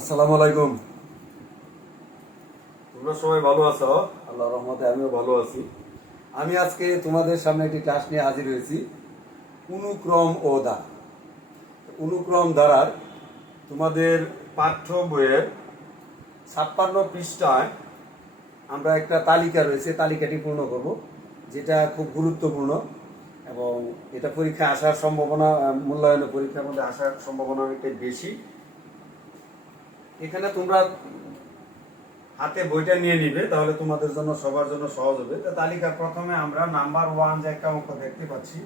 আসসালামু আলাইকুম। তোমরা সবাই ভালো আছো? আল্লাহর রহমতে আমিও ভালো আছি। আমি আজকে তোমাদের সামনে একটি ক্লাস নিয়ে হাজির হয়েছি, অনুক্রম ও ধারা। অনুক্রম ধারার তোমাদের পাঠ্য বইয়ের 56 পৃষ্ঠায় আমরা একটা তালিকা রয়েছে, তালিকাটি পূর্ণ করব, যেটা খুব গুরুত্বপূর্ণ এবং এটা পরীক্ষায় আসার সম্ভাবনা, মূল্যায়নের পরীক্ষার মধ্যে আসার সম্ভাবনা অনেকটাই বেশি। এখানে তোমরা হাতে বইটা নিয়ে নিবে, তাহলে তোমাদের জন্য সবার জন্য সহজ হবে। তো তালিকার প্রথমে আমরা নাম্বার 1 যে একটা অঙ্ক দেখতে পাচ্ছি,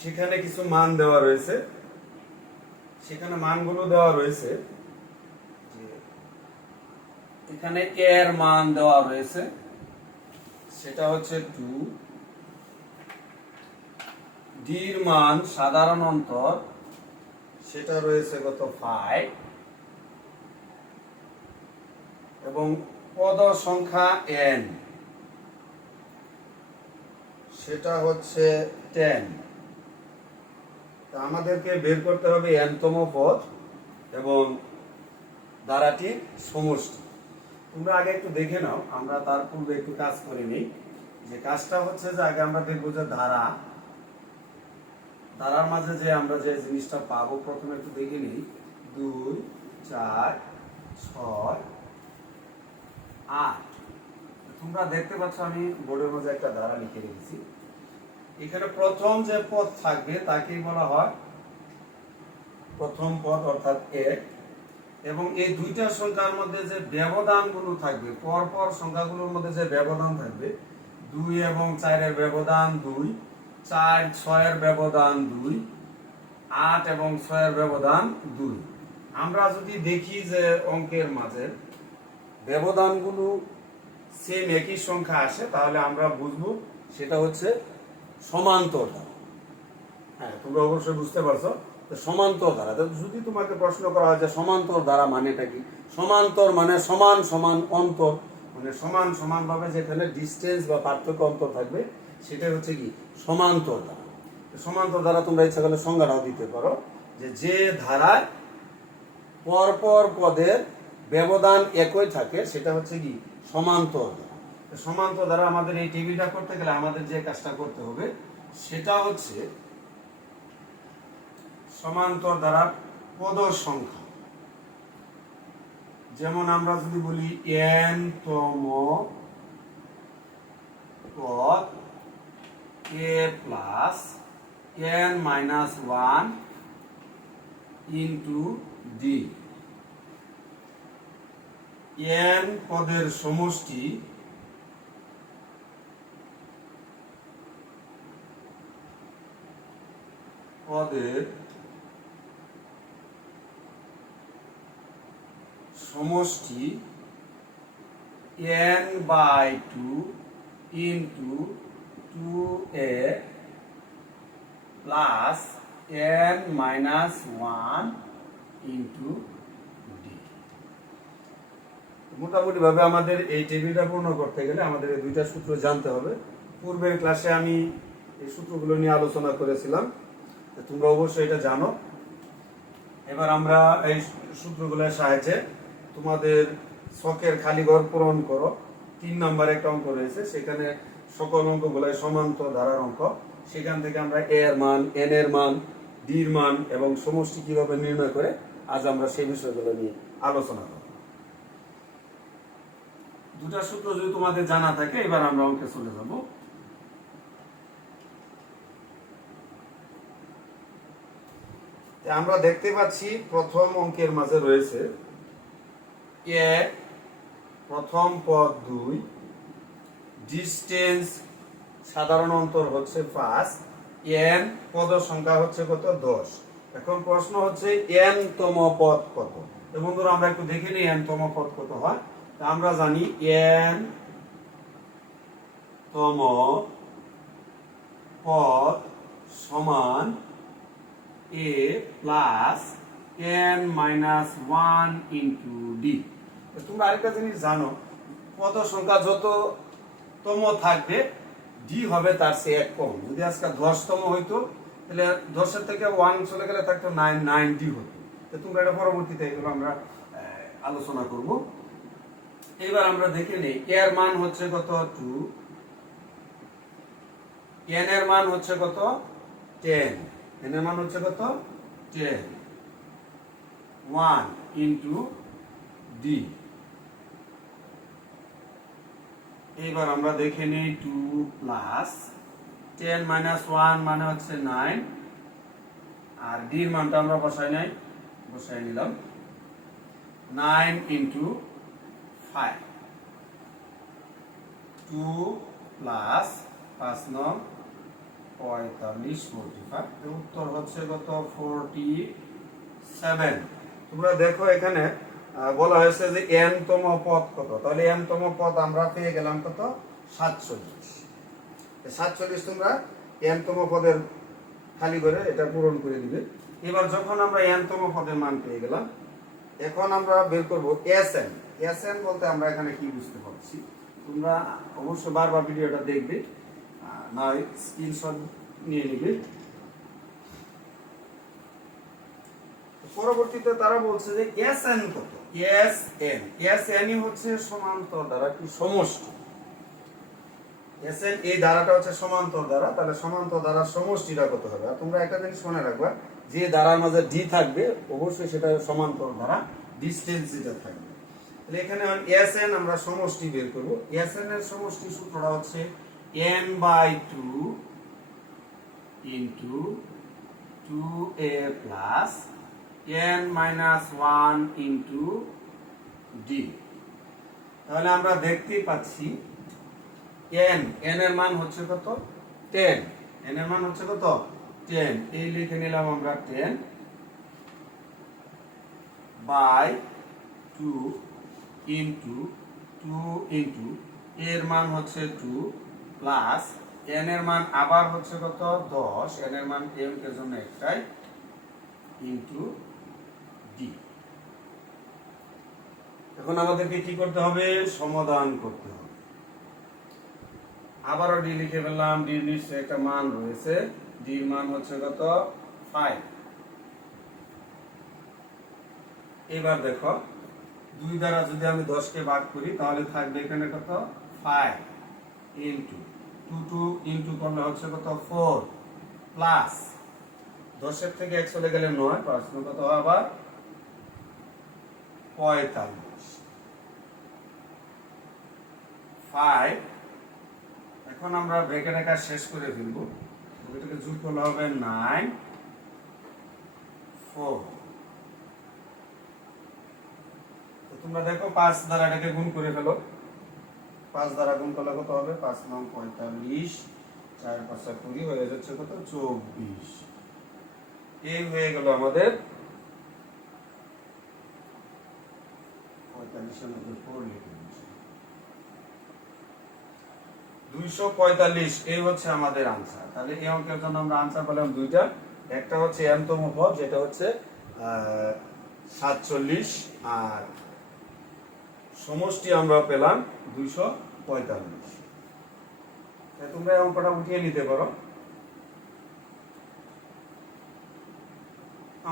সেখানে কিছু মান দেওয়া রয়েছে। সেখানে মানগুলো দেওয়া রয়েছে যে এখানে a এর মান দেওয়া রয়েছে, সেটা হচ্ছে 2, d এর মান সাধারণ অন্তর, সেটা রয়েছে কত 5, এবং পদ সংখ্যা n, সেটা হচ্ছে 10। তা আমাদেরকে বের করতে হবে n-তম পদ এবং ধারাটির সমষ্টি। তোমরা আগে একটু দেখে নাও, আমরা তার পূর্বে একটু কাজ করে নিই। যে কাজটা হচ্ছে যে আগে আমরা দেখবো যে ধারার মাঝে যে আমরা যে জিনিসটা পাবো, প্রথমে একটু দেখে নিই। 2, 4, 6, 8। তোমরা দেখতে পাচ্ছ আমি বোর্ডের মধ্যে একটা ধারা লিখে রেখেছি। এখানে প্রথম যে পদ থাকবে তাকেই বলা হয় প্রথম পদ, অর্থাৎ 1। এবং এই দুইটা সংখ্যার মধ্যে যে ব্যবধানগুলো থাকবে, পরপর সংখ্যাগুলোর মধ্যে যে ব্যবধান থাকবে, 2 এবং 4 এর ব্যবধান 2, 4, 6 এর ব্যবধান 2, 8 এবং 6 এর ব্যবধান 2। আমরা যদি দেখি যে অঙ্কের মাঝে ব্যবধানগুলো সেম একই সংখ্যা আসে, তাহলে আমরা বুঝবো সেটা হচ্ছে সমান্তর ধারা। হ্যাঁ, তোমরা অবশ্যই বুঝতে পারছো সমান্তর ধারা। যদি তোমাকে প্রশ্ন করা হয় যে সমান্তর ধারা মানেটা কি, সমান্তর মানে সমান সমান অন্তর, মানে সমান সমান ভাবে যেখানে ডিস্টেন্স বা পার্থক্য অন্তর থাকবে, সেটা হচ্ছে কি সমান্তর ধারা। সমান্তর ধারা তোমরা ইচ্ছা করলে সংজ্ঞাটাও দিতে পারো, যে ধারায় পরপর পদের ব্যবধান একই থাকে, সেটা হচ্ছে কি সমান্তর ধারা। সমান্তর ধারা আমাদের এই টেবিলটা করতে গেলে আমাদের যে কাজটা করতে হবে, সেটা হচ্ছে সমান্তর ধারার পদ সংখ্যা। যেমন আমরা যদি বলি n-তম পদ a plus n-1 into d, n পদের সমষ্টি পদের সমষ্টি n/2 into 2a plus n-1 into d। মোটামুটি ভাবে আমাদের এই টেবিলটা পূর্ণ করতে গেলে আমাদের এই দুইটা সূত্র জানতে হবে। পূর্বের ক্লাসে আমি এই সূত্রগুলো নিয়ে আলোচনা করেছিলাম, তোমরা অবশ্যই এটা জানো। এবার আমরা এই সূত্রগুলোর সাহায্যে তোমাদের ছকের খালি ঘর পূরণ করো। 3 নম্বরে একটা অঙ্ক রয়েছে, সেখানে সকল অঙ্কগুলাই সমান্তর ধারার অঙ্ক। সেখান থেকে আমরা a এর মান, n এর মান, d এর মান এবং সমষ্টি কিভাবে নির্ণয় করে, আজ আমরা সেই বিষয়গুলো নিয়ে আলোচনা করব। দুটা সূত্র যদি তোমাদের জানা থাকে, এবার আমরা অঙ্কে চলে যাব। আমরা দেখতে পাচ্ছি প্রথম অঙ্কের মাঝে রয়েছে a, প্রথম পদ 2, ডিস্টেন্স সাধারণ অন্তর হচ্ছে 5, n পদ সংখ্যা হচ্ছে কত 10। এখন প্রশ্ন হচ্ছে n-তম পদ কত। বন্ধুরা আমরা একটু দেখে নিই n-তম পদ কত হয়। আমরা জানি n-তম পদ সমান a plus n-1 into d। তোমরা আরেকটা জিনিস জানো, পদ সংখ্যা যত তম থাকবে, d হবে তার চেয়ে 1 কম। যদি আজকে 10-তম হইতো, তাহলে 10-এর থেকে 1 চলে গেলে থাকতো 9, 9d হতো। তো তোমরা এটা পরবর্তীতে এগুলো আমরা আলোচনা করব। এবার আমরা দেখে নিই এর মান হচ্ছে কত 2, n এর মান হচ্ছে কত 10, n এর মান হচ্ছে কত 10, 1 ইন্টু d। এবার আমরা দেখে নিই 2 প্লাস 10 মাইনাস 1 মানে হচ্ছে 9, আর d এর মানটা আমরা বসাই নিলাম 9 ইন্টু 5, 2 প্লাস 5 9 45, 45, উত্তর হচ্ছে কত 47। তোমরা দেখো এখানে বলা হয়েছে যে n তম পদ কত, তাহলে n তম পদ আমরা পেয়ে গেলাম কত 47। 47 তোমরা n তম পদের খালি করে এটা পূরণ করে দিবে। এবার যখন আমরা n তম পদের মান পেয়ে গেলাম, এখন আমরা বের করব Sn। Sn বলতে আমরা এখানে কি বুঝতে পারছি, তোমরা অবশ্যই বারবার ভিডিওটা দেখবে, না স্ক্রিনশট নিয়ে নিবে। পরবর্তীতে তারা বলছে যে Sn কত, Sn হচ্ছে সমান্তর দ্বারা কি সমষ্টি। Sn এই দ্বারাটা হচ্ছে সমান্তর দ্বারা, তাহলে সমান্তর দ্বারার সমষ্টিটা কত হবে। আর তোমরা একটা জিনিস মনে রাখবা, যে দ্বারার মাঝে d থাকবে অবশ্যই সেটা সমান্তর দ্বারা ডিসটেন্স যেটা থাকবে। তাহলে এখানে Sn আমরা সমষ্টি বের করব। Sn এর সমষ্টি সূত্রটা হচ্ছে n/2 into 2a plus n-1 into d। তাহলে আমরা দেখতেই পাচ্ছি n এর মান হচ্ছে কত 10, n এর মান হচ্ছে কত 10, এই লিখে নিলাম আমরা 10 বাই 2 ইনটু 2 ইনটু এর মান হচ্ছে 2 প্লাস n এর মান আবার হচ্ছে কত 10, n এর মান m এর জন্য একটাই, ইনটু d। এখন আমাদেরকে কি করতে হবে, সমাধান করতে হবে। আবারও d লিখে ফেললাম, d এর নিচে একটা মান রয়েছে, d এর মান হচ্ছে কত 5। এবার দেখো 2 দ্বারা যদি আমি 10 কে ভাগ করি তাহলে থাকবে এখানে কত 5 ইনটু 2 ইনটু করলে হচ্ছে কত 4 প্লাস 10 এর থেকে 1 চলে গেলে 9, প্রশ্ন কত আবার 45, 5। এখন আমরা ব্রেকেট আকার শেষ করে ফেলব, এটাকে যোগ করলে হবে 9 4। তো তোমরা দেখো 5 দ্বারা এটাকে গুণ করে ফেলো, 5 দ্বারা গুণ করলে কত হবে 5 9 45, 4 5 20 হয়ে যাচ্ছে কত 24। এই হয়ে গেল আমাদের 45 এর মধ্যে 4 লিখে দিচ্ছি 245। এই হচ্ছে আমাদের आंसर। তাহলে এই অঙ্কের জন্য আমরা आंसर পেলাম দুইটা, একটা হচ্ছে n তম পদ যেটা হচ্ছে 47, আর সমষ্টি আমরা পেলাম 245। তাই তোমরা এই অঙ্কটা উঠিয়ে নিতে পারো।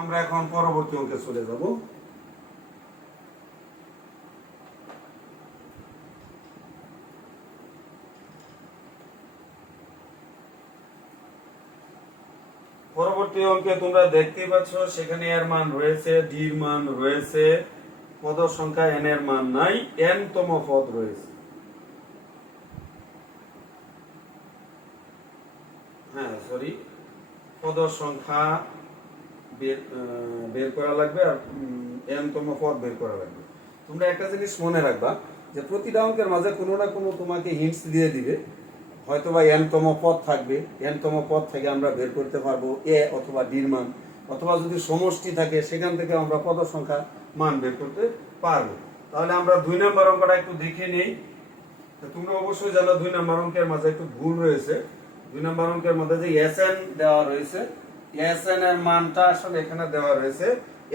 আমরা এখন পরবর্তী অঙ্কে চলে যাব। পরবর্তী অঙ্কে তোমরা দেখতে পাচ্ছ সেখানে এর মান রয়েছে, d এর মান রয়েছে, পদ সংখ্যা n এর মান নাই, n তম পদ রয়েছে। হ্যাঁ সরি, পদ সংখ্যা বের করা লাগবে আর n তম পদ বের করা লাগবে। তোমরা একটা জিনিস মনে রাখবা যে প্রতিটা অঙ্কের মাঝে কোনো না কোনো তোমাকে হিন্টস দিয়ে দিবে, হয়তোবা n তম পদ থাকবে, n তম পদ থেকে আমরা বের করতে পারবো a অথবা d এর মান, অথবা যদি সমষ্টি থাকে সেখান থেকে আমরা পদ সংখ্যা মান বের করতে পারবো। তাহলে আমরা 2 নম্বর অঙ্কটা একটু দেখে নেই। তো তোমরা অবশ্যই জানো 2 নম্বর অঙ্কের মাঝে একটু ভুল রয়েছে। 2 নম্বর অঙ্কের মধ্যে যে Sn দেওয়া রয়েছে, Sn এর মানটা আসলে এখানে দেওয়া রয়েছে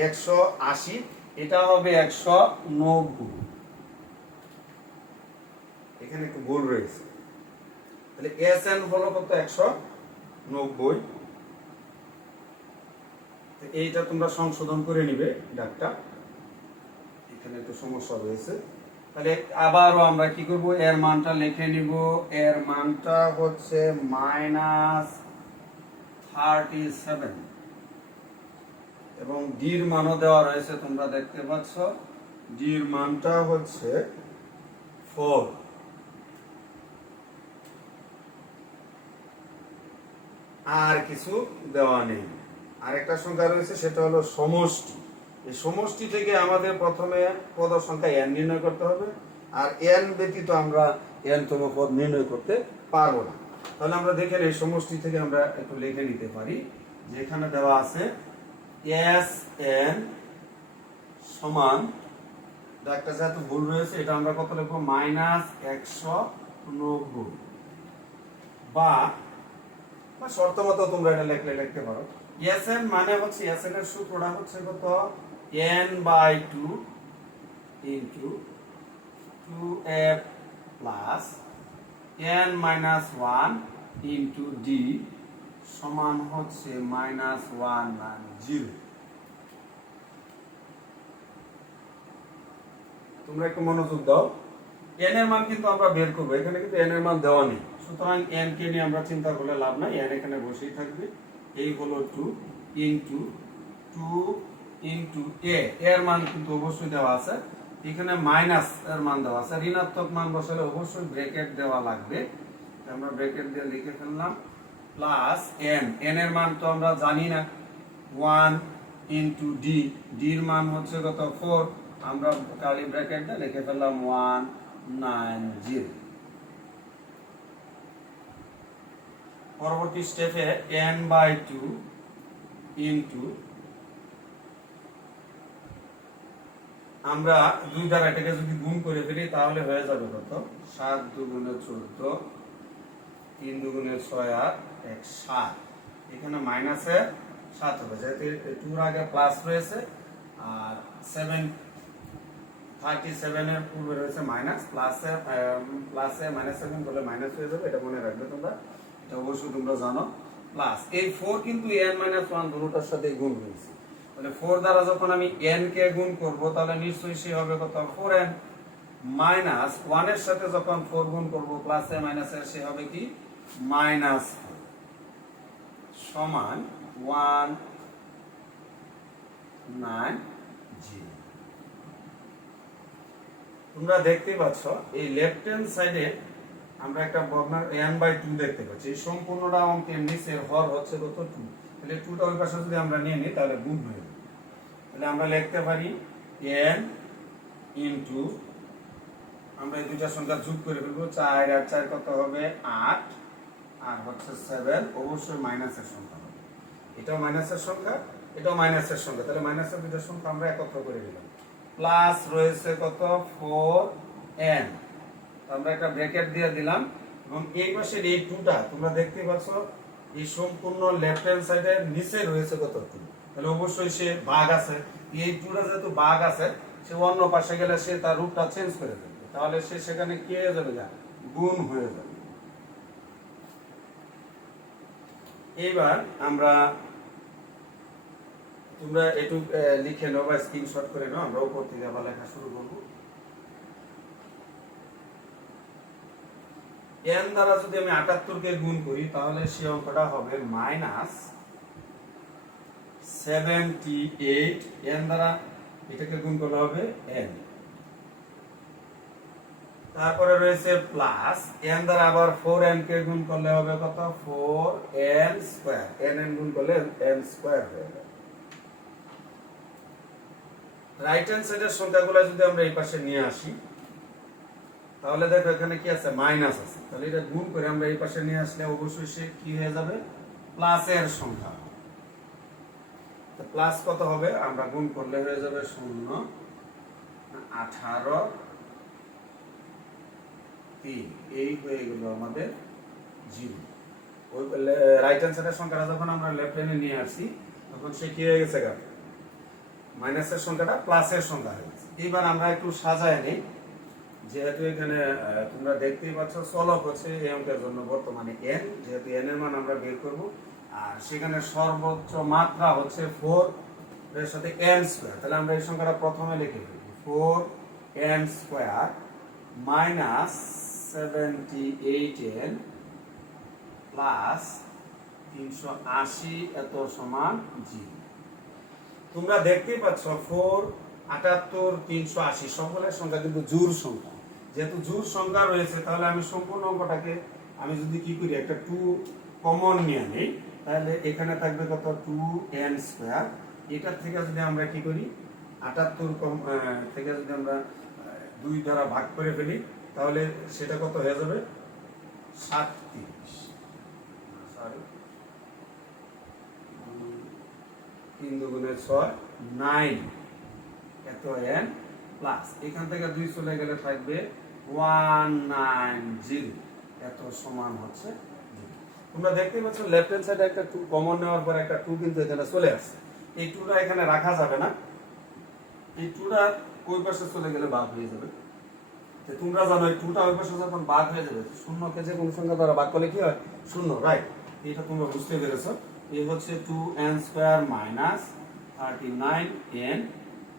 180, এটা হবে 190, এখানে একটু ভুল রয়েছে। তাহলে Sn হলো কত 190। এইটা তোমরা সংশোধন করে নিবে ডাকটা, এখানে একটু সমস্যা রয়েছে। তাহলে আবারও আমরা কি করব, এর মানটা লিখে নিব। এর মানটা হচ্ছে -37 এবং ডির মানও দেওয়া রয়েছে, তোমরা দেখতে পাচ্ছ। ডির মানটা হচ্ছে 4। আর কিছু দেওয়া নেই। আরেকটা সংখ্যা রয়েছে, সেটা হলো সমষ্টি। এই সমষ্টি থেকে আমাদের প্রথমে পদ সংখ্যা n নির্ণয় করতে হবে, আর n ব্যতীত আমরা n তম পদ নির্ণয় করতে পারবো না। তাহলে আমরা দেখে এই সমষ্টি থেকে আমরা একটু লিখে নিতে পারি, যে এখানে দেওয়া আছে Sn সমান, একটা যেহেতু ভুল রয়েছে, এটা আমরা কত লিখবো, -190, বা শর্ত মতো তোমরা এটা লিখতে পারো। Sn মানে হচ্ছে, Sn এর সূত্রটা হচ্ছে কত, n/2 into 2f plus n-1 into d সমান হচ্ছে -190। তোমরা একটু মনোযোগ দাও। n এর মান কিন্তু আমরা বের করবো, এখানে কিন্তু n এর মান দেওয়া নেই, সুতরাং n কে নিয়ে আমরা চিন্তা করলে লাভ নাই, n এখানে বসেই থাকবে। এই হলো 2 ইনটু 2 ইনটু a, এর মান কিন্তু অবশ্যই দেওয়া আছে, এখানে মাইনাস এর মান দেওয়া আছে, ঋণাত্মক মান বসালে অবশ্যই ব্র্যাকেট দেওয়া লাগবে, আমরা ব্র্যাকেট দিয়ে লিখে ফেললাম, প্লাস n, n এর মান তো আমরা জানি না, 1 ইনটু d, d এর মান হচ্ছে কত, 4, আমরা কার্লি ব্র্যাকেট দিয়ে লিখে ফেললাম 190। পরবর্তী স্টেপে n/2 ইনটু, আমরা 2 দ্বারা এটাকে যদি গুণ করে ফেলি তাহলে হয়ে যাবে কত, 7 দুগুণে 14, 3 দুগুণে 6 আর 1 7, এখানে মাইনাসে 7 হবে, যেহেতু 2 এর আগে প্লাস রয়েছে আর 37 এর পূর্বে রয়েছে মাইনাস, প্লাসে -7 করলে মাইনাস হয়ে যাবে, এটা মনে রাখবে তোমরা, এটা অবশ্যই তোমরা জানো। প্লাস এই 4 কিন্তু n-1 দুটোর সাথে গুণ হয়েছে, তাহলে 4 দ্বারা যখন আমি n কে গুণ করব তাহলে নিশ্চয়ই সে হবে কত, 4n, মাইনাস 1 এর সাথে যখন 4 গুণ করব প্লাসে মাইনাসে সে হবে কি, -4 সমান 190। তোমরা দেখতে পাচ্ছ এই লেফট হ্যান্ড সাইডে আমরা একটা ভগ্নাংশ n/2 দেখতে পাচ্ছি, এই সম্পূর্ণটা অঙ্কের নিচের হর হচ্ছে কত, 2, তাহলে 2টা ওই পাশে যদি আমরা নিয়ে নিই তাহলে গুণ হয়ে যাবে, তাহলে আমরা লিখতে পারি n ইনটু, আমরা এই দুইটা সংখ্যা যোগ করে ফেলবো, 4 আর 4 কত হবে, 8, আর হচ্ছে 7, অবশ্যই মাইনাসের সংখ্যা হবে, এটাও মাইনাসের সংখ্যা, এটাও মাইনাসের সংখ্যা, তাহলে মাইনাসের দুইটা সংখ্যা আমরা একত্র করে দিলাম, প্লাস রয়েছে কত, 4n, আমরা একটা ব্র্যাকেট দিয়ে দিলাম, এবং এই পাশের এই 2টা তোমরা দেখতে পাচ্ছ এই সম্পূর্ণ লেফট হ্যান্ড সাইডের নিচে রয়েছে কত, 2, তাহলে অবশ্যই সে ভাগ আছে, এই 2টা যেহেতু ভাগ আছে, সে অন্য পাশে গেলে সে তার রূপটা চেঞ্জ করে দেবে, তাহলে সে সেখানে কি হয়ে যাবে, গুণ হয়ে যাবে। এইবার আমরা, তোমরা একটু লিখে নাও বা স্ক্রিনশট করে নাও, আমরা উপর থেকে আবার লেখা শুরু করব। n দ্বারা যদি আমি 78 কে গুণ করি তাহলে সেই অঙ্কটা হবে -78, n দ্বারা এটাকে গুণ করলে হবে n, তারপরে রয়েছে প্লাস n দ্বারা আবার 4n কে গুণ করলে হবে কত, 4n স্কয়ার, n গুণ করলে n স্কয়ার হয়ে যাবে। রাইট হ্যান্ড সাইডের সংখ্যাগুলো যদি আমরা এই পাশে নিয়ে আসি তাহলে দেখো এখানে কি আছে, মাইনাস আছে, তাহলে এটা গুণ করে আমরা এই পাশে নিয়ে আসলে অবশ্যই সে কি হয়ে যাবে, প্লাসের সংখ্যা, তো প্লাস কত হবে, আমরা গুণ করলে হয়ে যাবে 0, 18, 3, এই হয়ে গেল আমাদের 0। ওই রাইট হ্যান্ড সাইডের সংখ্যাটা যখন আমরা লেফট হ্যান্ডে নিয়ে আসি তখন সে কি হয়ে গেছে, মাইনাসের সংখ্যাটা প্লাসের সংখ্যা হয়ে গেছে। এবার আমরা একটু সাজায় নিই, যেহেতু এখানে তোমরা দেখতেই পাচ্ছ চলক হচ্ছে এই অঙ্কের জন্য বর্তমানে n, যেহেতু n এর মান আমরা বের করব, আর সেখানে সর্বোচ্চ মাত্রা হচ্ছে 4 এর সাথে n স্কয়ার, তাহলে আমরা এই সংখ্যাটা প্রথমে লিখে ফেলব, 4n square minus 78n plus 380 এত সমান 0। তোমরা দেখতেই পাচ্ছ 4, 78, 380 সকলের সংখ্যা কিন্তু জোড় সংখ্যা। যেহেতু জোড় সংখ্যা রয়েছে তাহলে আমি সম্পূর্ণ অঙ্কটাকে আমি যদি কি করি একটা 2 কমন নিয়ে নেই, তাহলে এখানে থাকবে কত 2n স্কয়ার। এটার থেকে যদি আমরা কি করি 78 থেকে যদি আমরা 2 দ্বারা ভাগ করে ফেলি তাহলে সেটা কত হয়ে যাবে 37। সরি 3 দুগুণে 6 9 এত n প্লাস এখান থেকে 2 চলে গেলে থাকবে 190 এত সমান হচ্ছে 0। তোমরা দেখতে পাচ্ছ লেফট হ্যান্ড সাইডে একটা 2 কমন নেওয়ার পর একটা 2 কিন্তু এখানে চলে আসছে। এই 2টা এখানে রাখা যাবে না, এই 2টা ওই পাশে চলে গেলে বাদ হয়ে যাবে। তো তোমরা জানো এই 2টা ওই পাশে যখন বাদ হয়ে যাবে শূন্যকে যে কোনো সংখ্যা দ্বারা ভাগ করলে কি হয় শূন্য, রাইট? এটা তোমরা বুঝতে পেরেছো। এই হচ্ছে 2n square minus 39n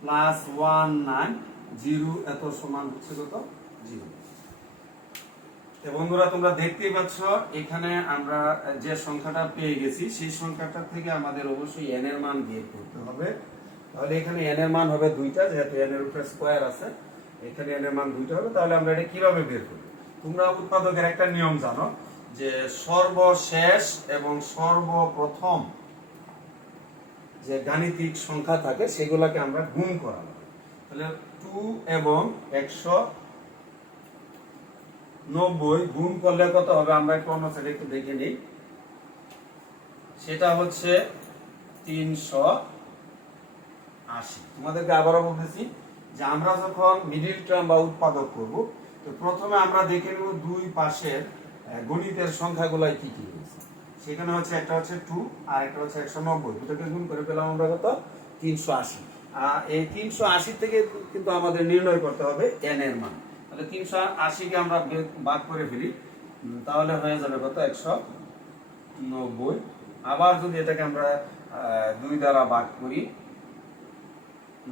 plus 190 এত সমান হচ্ছে কত 0। তো বন্ধুরা তোমরা দেখতেই পাচ্ছ এখানে আমরা যে সংখ্যাটা পেয়ে গেছি সেই সংখ্যাটা থেকে আমাদের অবশ্যই n এর মান বের করতে হবে। তাহলে এখানে n এর মান হবে 2টা, যেহেতু n এর উপরে স্কয়ার আছে এখানে n এর মান 2টা হবে। তাহলে আমরা এটা কিভাবে বের করব? তোমরা উৎপাদকের একটা নিয়ম জানো যে সর্বশেষ এবং সর্বপ্রথম যে গাণিতিক সংখ্যা থাকে সেগুলোকে আমরা গুণ করা হবে। তাহলে 2 এবং 190 গুণ করলে কত হবে আমরা একটু অন্য সাইডে একটু দেখে নিই। সেটা হচ্ছে 380। তোমাদেরকে আবারও বলতেছি যে আমরা যখন মিডিল টার্ম বা উৎপাদক করব তো প্রথমে আমরা দেখে নেব দুই পাশের গণিতের সংখ্যাগুলাই কি কি রয়েছে। সেখানে হচ্ছে একটা হচ্ছে 2 আর একটা হচ্ছে 190, দুটোকে গুণ করে পেলাম আমরা কত 380। এই 380 থেকে কিন্তু আমাদের নির্ণয় করতে হবে n এর মান। তাহলে 380 কে আমরা ভাগ করে ফেলি তাহলে হয়ে যাবে কত 190। আবার যদি এটাকে আমরা 2 দ্বারা ভাগ করি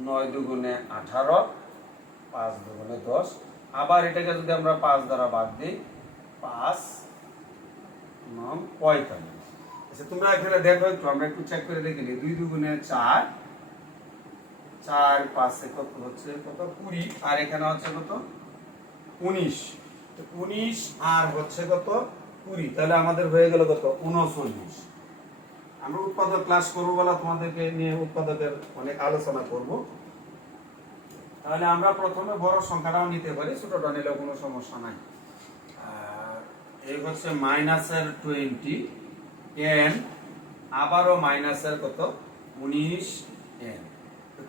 9 দুগুণে 18, 5 দুগুণে 10। আবার এটাকে যদি আমরা 5 দ্বারা ভাগ দিই 5 9 45। আচ্ছা তোমরা এখানে দেখো একটু, আমরা একটু চেক করে দেখে নিই। 2 দুগুণে 4, 4 5 কত হচ্ছে কত 20, আর এখানে হচ্ছে কত 19। তো 19 আর হচ্ছে কত 20, তাহলে আমাদের হয়ে গেল কত 39। আমরা উৎপাদক ক্লাস করবো বলা তোমাদেরকে নিয়ে উৎপাদকের অনেক আলোচনা করব। তাহলে আমরা প্রথমে বড় সংখ্যাটাও নিতে পারি, ছোটটা নিলেও কোনো সমস্যা নাই। এই হচ্ছে মাইনাসের 20 n, আবারও মাইনাসের কত 19 n।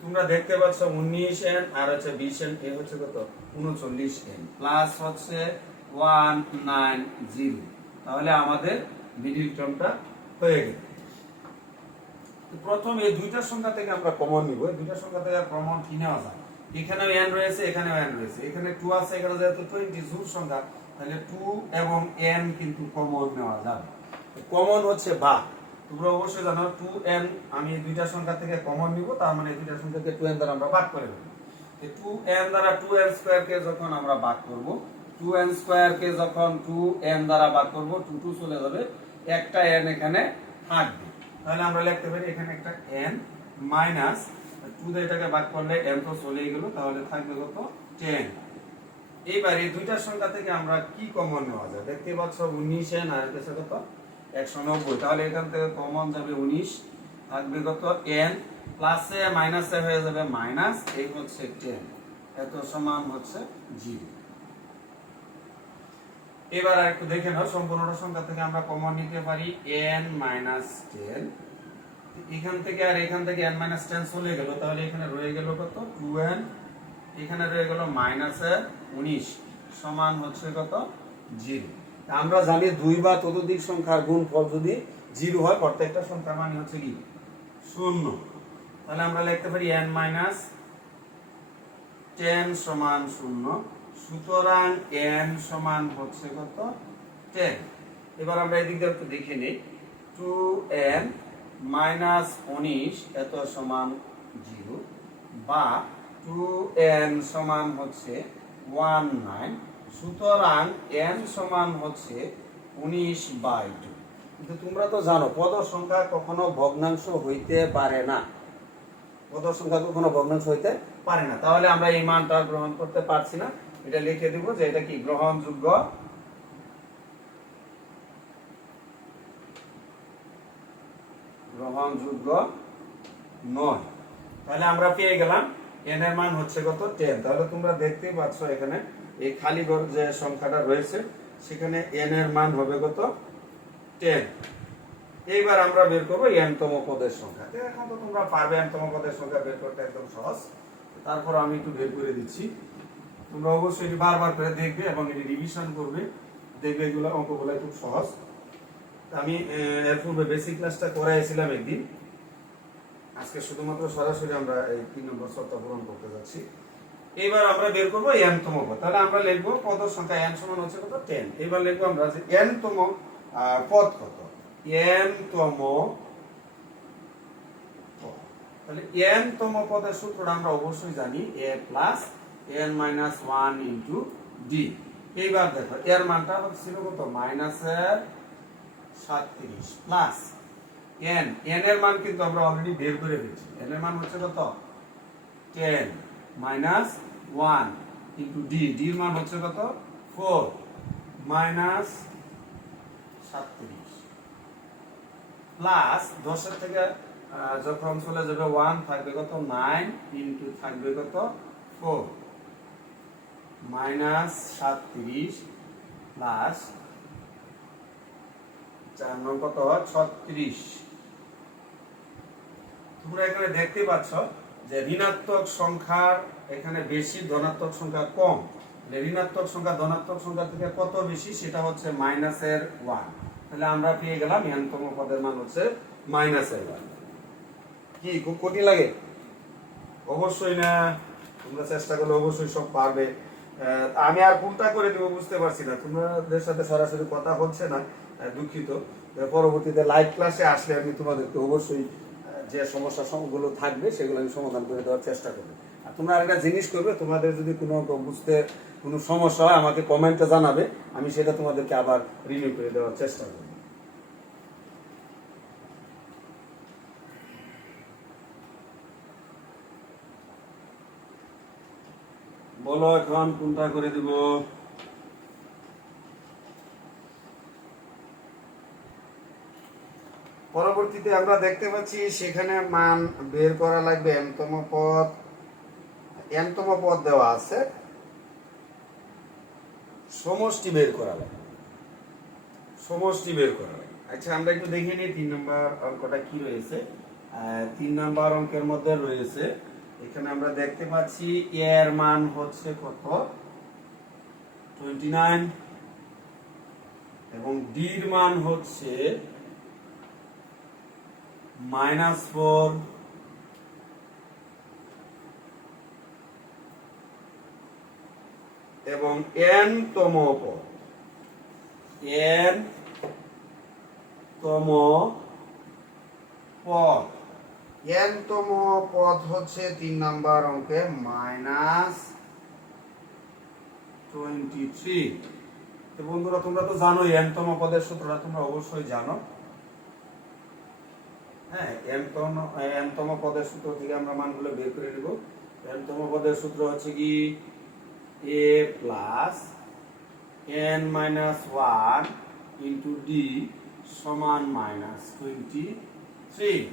তোমরা দেখতে পাচ্ছ 19 n আর হচ্ছে 20 n, এই হচ্ছে কত 39 n প্লাস হচ্ছে 190। তাহলে আমাদের মিডিল টার্মটা হয়ে গেল। প্রথম এই দুইটা সংখ্যা থেকে আমরা কমন নিব। এই দুইটা সংখ্যা থেকে কমন কি নেওয়া যায়? এখানেও n রয়েছে, এখানেও n রয়েছে, এখানে 2 আছে, এখানে যেহেতু 20 জোড় সংখ্যা তাহলে 2 এবং n কিন্তু কমন নেওয়া যাবে। কমন হচ্ছে ভাগ। তোমরা অবশ্যই জানো 2n আমি দুইটা সংখ্যা থেকে কমন নিব, তার মানে দুইটা সংখ্যাকে 2n দ্বারা আমরা ভাগ করে দেব। এই 2n দ্বারা 2n স্কয়ার কে যখন আমরা ভাগ করব, 2n স্কয়ার কে যখন 2n দ্বারা ভাগ করব 2 2 চলে যাবে, একটা n এখানে থাকবে। তাহলে আমরা লিখতে পারি এখানে একটা n মাইনাস 2 দিয়ে এটাকে ভাগ করলে n তো চলেই গেল, তাহলে থাকবে কত 10। এইবার এই দুইটা সংখ্যা থেকে আমরা কি কমন নেওয়া যায়? দেখতে পাচ্ছ 19n আর এর কাছে কত 190। তাহলে এখান থেকে কমন যাবে 19, থাকবে কত n, প্লাসে মাইনাসে হয়ে যাবে মাইনাস, এই হচ্ছে 10 এত সমান হচ্ছে 0। এবার আরেকটু দেখে নাও, সম্পূর্ণটা সংখ্যা থেকে আমরা কমন নিতে পারি n - 10। এখান থেকে আর এখান থেকে n - 10 চলে গেল, তাহলে এখানে রয়ে গেল কত 2n, এখানে রয়ে গেল -19 সমান হচ্ছে কত 0। আমরা জানি দুই বা ততোধিক সংখ্যার গুণফল যদি 0 হয় প্রত্যেকটা সংখ্যার মান হচ্ছে কি 0। তাহলে আমরা লিখতে পারি n - 10 সমান 0। সুতরাং n সমান হচ্ছে কত 10। এবার আমরা এই দিকটা একটু দেখে নেই। 2n - 19 এত সমান 0, বা 2n সমান হচ্ছে 19, সুতরাং n সমান হচ্ছে 19/2। কিন্তু তোমরা তো জানো পদ সংখ্যা কখনো ভগ্নাংশ হইতে পারে না, পদ সংখ্যা কখনো ভগ্নাংশ হইতে পারে না, তাহলে আমরা এই মানটা গ্রহণ করতে পারছি না। এটা লিখে দিব যে এটা কি গ্রহণযোগ্য নয়। তাহলে আমরা পেয়ে গেলাম n এর মান হচ্ছে কত 10। তাহলে তোমরা দেখতেই পাচ্ছ এখানে এই খালি ঘর যে সংখ্যাটা রয়েছে সেখানে n এর মান হবে কত 10। এইবার আমরা বের করব n তম পদের সংখ্যা। এখন তো তোমরা পারবে n তম পদের সংখ্যা বের করতে, একদম সহজ। তারপর আমি একটু বের করে দিচ্ছি, তোমরা অবশ্যই এটি বারবার করে দেখবে এবং এটি রিভিশন করবে, দেখবে এগুলো অঙ্কগুলো খুব সহজ। আমি এর পূর্বে বেসিক ক্লাসটা করাইছিলাম একদিন, আজকে শুধুমাত্র সরাসরি আমরা এই 3 নম্বর শর্ত পূরণ করতে যাচ্ছি। এবার আমরা বের করব n তম পদ। তাহলে আমরা লিখব পদ সংখ্যা n সমান হচ্ছে কত 10। এবার লিখব আমরা যে n তম পদ কত, n তম পদ। তাহলে n তম পদের সূত্রটা আমরা অবশ্যই জানি a plus n minus 1 into d। এইবার দেখো এর মানটা ছিল কত মাইনাস এর 37 প্লাস n এর মান কিন্তু আমরা অলরেডি বের করে ফেলেছি। n এর মান হচ্ছে কত 10 মাইনাস 1 ইনটু d, d এর মান হচ্ছে কত 4 মাইনাস 37 প্লাস 10 এর থেকে যখন চলে যাবে 1 থাকবে কত 9 ইনটু থাকবে কত 4 মাইনাস 37 প্লাস 4 নং কত 36। তোমরা এখানে দেখতে পাচ্ছ যে ঋণাত্মক সংখ্যার এখানে বেশি, ধনাত্মক সংখ্যা কম। ঋণাত্মক সংখ্যা ধনাত্মক সংখ্যা থেকে কত বেশি সেটা হচ্ছে মাইনাসের 1। তাহলে আমরা পেয়ে গেলাম n তম পদের মান হচ্ছে মাইনাসের 1। কি খুব কঠিন লাগে? অবশ্যই না, তোমরা চেষ্টা করলে অবশ্যই সব পারবে। আমি আর কোনটা করে দেব বুঝতে পারছি না, তোমাদের সাথে সরাসরি কথা হচ্ছে না, দুঃখিত। পরবর্তীতে লাইভ ক্লাসে আসলে আমি তোমাদেরকে অবশ্যই যে সমস্যাগুলো থাকবে সেগুলো আমি সমাধান করে দেওয়ার চেষ্টা করব। আর তোমরা একটা জিনিস করবে, তোমাদের যদি কোনো বুঝতে কোনো সমস্যা হয় আমাকে কমেন্টে জানাবে, আমি সেটা তোমাদেরকে আবার রিনিউ করে দেওয়ার চেষ্টা করব। বলো এখন কোনটা করে দিব? পরবর্তীতে আমরা দেখতে পাচ্ছি সেখানে মান বের করা লাগবে n তম পদ। n তম পদ দেওয়া আছে, সমষ্টি বের করা লাগবে, সমষ্টি বের করা লাগবে। আচ্ছা আমরা একটু দেখে নিই 3 নম্বর অঙ্কটা কি রয়েছে। 3 নম্বর অঙ্কের মধ্যে রয়েছে এখানে আমরা দেখতে পাচ্ছি এর মান হচ্ছে কত 29 এবং ডি এর মান হচ্ছে -4 এবং n তম পদ, n তম পদ, n তম পদ হচ্ছে 3 নাম্বার অঙ্কে -23। তো বন্ধুরা তোমরা তো জানোই n তম পদের সূত্রটা তোমরা অবশ্যই জানো। হ্যাঁ, n তম পদের সূত্র থেকে আমরা মানগুলো বের করে নেব। n তম পদের সূত্র হচ্ছে কি a plus n minus 1 into d সমান -23।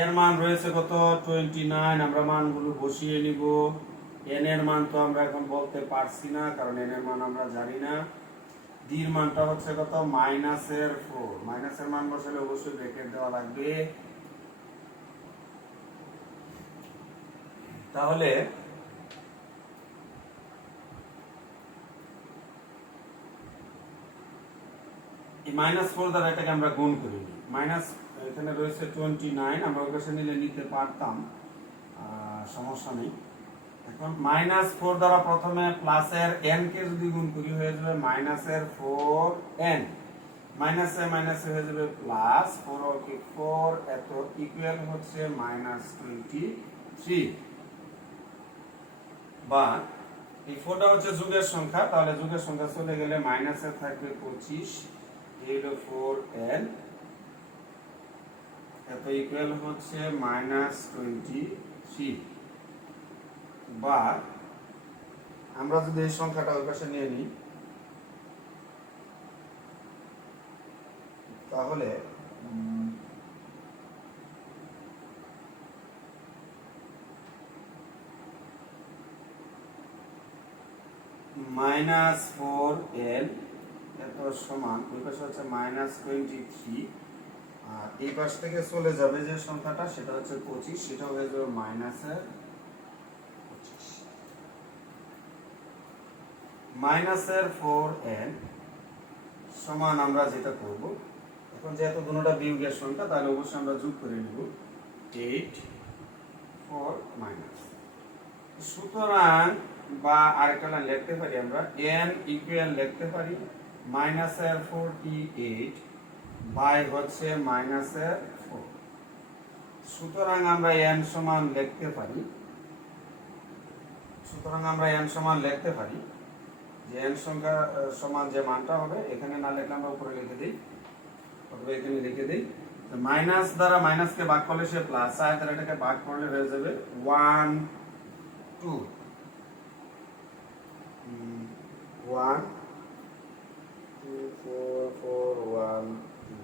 এর মান রয়েছে কত 29। আমরা মানগুলো বসিয়ে নিব। n এর মান তো আমরা এখন বলতে পারছি না, কারণ n এর মান আমরা জানি না। d এর মানটা হচ্ছে কত -4। মাইনাসের মান বসালে অবশ্যই ব্র্যাকেট দেওয়া লাগবে। তাহলে এই -4 দ্বারা এটাকে আমরা গুণ করি। মাইনাস এখানে রয়েছে 29, আমরা ওই পাশে নিলে নিতে পারতাম, সমস্যা নেই। এখন -4 দ্বারা প্রথমে প্লাসের n কে যদি গুণ করি হয়ে যাবে -4n মাইনাসে হয়ে যাবে প্লাস, 4 ওকে 4, এত ইকুয়াল হচ্ছে -23। বা এই 4টা হচ্ছে যোগের সংখ্যা, তাহলে যোগের সংখ্যা চলে গেলে মাইনাসে থাকবে 25, এই হলো 4n, এত ইকুয়াল হচ্ছে -23। বা আমরা যদি এই সংখ্যাটা ওই পাশে নিয়ে নিই, তাহলে -4n এত সমান, ওই পাশে হচ্ছে -23, আর এই পাশ থেকে চলে যাবে যে সংখ্যাটা সেটা হচ্ছে 25, সেটা হয়ে যাবে -25। -4n সমান আমরা যেটা করব, এখন যেহেতু দুটোটা বিয়োগের সংখ্যা তাহলে অবশ্যই আমরা যোগ করে নিব 8 4 মাইনাস। সুতরাং বা আরেকটা লাইন লিখতে পারি আমরা, n ইকুয়াল লিখতে পারি -48 বাই হচ্ছে -4। সুতরাং আমরা n সমান লিখতে পারি, যে n সংখ্যা সমান যে মানটা হবে, এখানে না লিখলে আমরা উপরে লিখে দিই অথবা এখানে লিখে দিই, মাইনাস দ্বারা মাইনাসকে ভাগ করলে সে প্লাস হয়, তাহলে এটাকে ভাগ করলে হয়ে যাবে 1 2 1 2 4 4 1 2।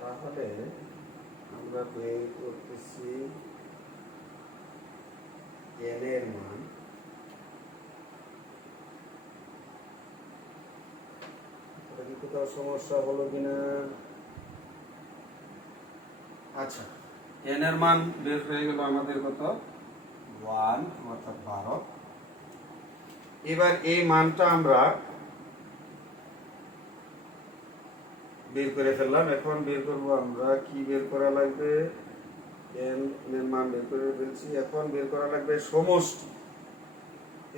তাহলে আমরা বের করতেছি n এর মান, কোথাও সমস্যা হলো কিনা। আচ্ছা, n এর মান বের হয়ে গেল আমাদের কত, 1 অর্থাৎ 12। এবার এই মানটা আমরা বের করে ফেললাম, এখন বের করব আমরা কি বের করা লাগবে, n এর মান বের করে ফেলছি, এখন বের করা লাগবে সমষ্টি।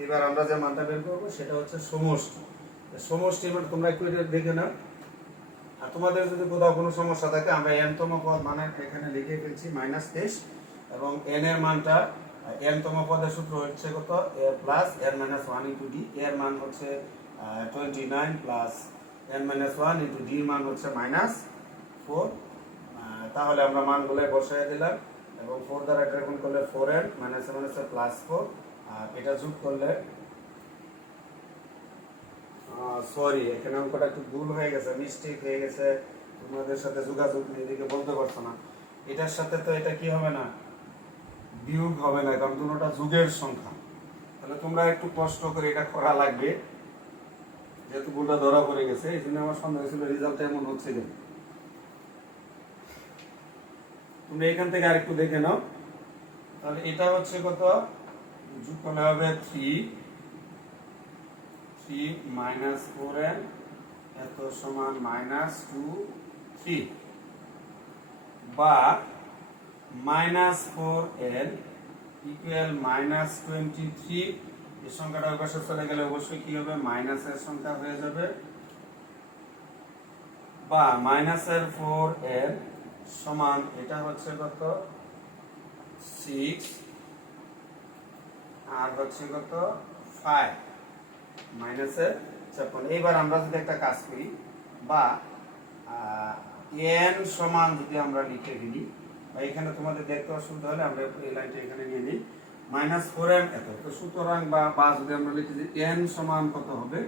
এবার আমরা যে মানটা বের করব সেটা হচ্ছে সমষ্টি। সমষ্টি মানে তোমরা একটু এটা দেখে নাও, আর তোমাদের যদি কোথাও কোনো সমস্যা থাকে আমরা n তম পদ মানে এখানে লিখে ফেলছি -23, এবং n এর মানটা n তম পদের সূত্র হচ্ছে কত, a plus n minus 1 into d, এর মান হচ্ছে 29 plus n minus 1 into d মান হচ্ছে -4। তাহলে আমরা মানগুলো বসায় দিলাম, এবং 4 দ্বারা এটা গুণ করলে 4n মাইনাস প্লাস 4, আর এটা যোগ করলে সরি এখানে অঙ্কটা একটু ভুল হয়ে গেছে, মিস্টেক হয়ে গেছে, তোমাদের সাথে যোগাযোগ নেই এদিকে বলতে পারছো না, এটার সাথে তো এটা কি হবে না, বিয়োগ হবে না, কারণ দুটোটা যুগের সংখ্যা। তাহলে তোমরা একটু কষ্ট করে এটা করা লাগবে, যেহেতু ভুলটা ধরা পড়ে গেছে, এই জন্য আমার সন্দেহ ছিল রেজাল্ট এমন হচ্ছে কেন। তুমি এখান থেকে আরেকটু দেখে নাও, তাহলে এটা হচ্ছে কত, যোগ করলে হবে 3 মাইনাস 4n এত সমান -2 3, বা -4n ইকুয়াল -23। এই সংখ্যাটা ওই পাশে চলে গেলে অবশ্যই কি হবে, মাইনাসের সংখ্যা হয়ে যাবে, বা -4n সমান এটা হচ্ছে কত 6 আর হচ্ছে কত 5 -56। এবার আমরা যদি একটা কাজ করি, বা n সমান যদি আমরা লিখে দিই, বা এখানে তোমাদের দেখতে অসুবিধা হলে আমরা এই লাইনটা এখানে নিয়ে নিই, -4n এত, তো সুতরাং বা যদি আমরা লিখে দিই n সমান কত হবে,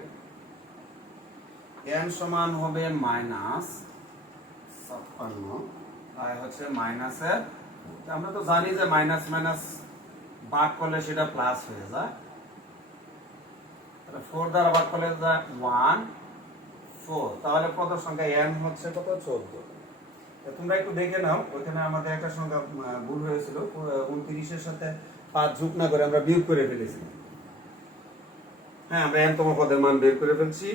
n সমান হবে -56, তাই হচ্ছে মাইনাসের, আমরা তো জানি যে মাইনাস মাইনাস ভাগ করলে সেটা প্লাস হয়ে যায়, 4 দ্বারা ভাগ করলে যায় 1 4, তাহলে কত সংখ্যা n হচ্ছে কত 14। তোমরা একটু দেখে নাও, ওখানে আমাদের একটা সংখ্যা ভুল হয়েছিল, 29 এর সাথে 5 যোগ না করে আমরা বিয়োগ করে ফেলেছি। হ্যাঁ, আমরা n তম পদের মান বের করে ফেলছি।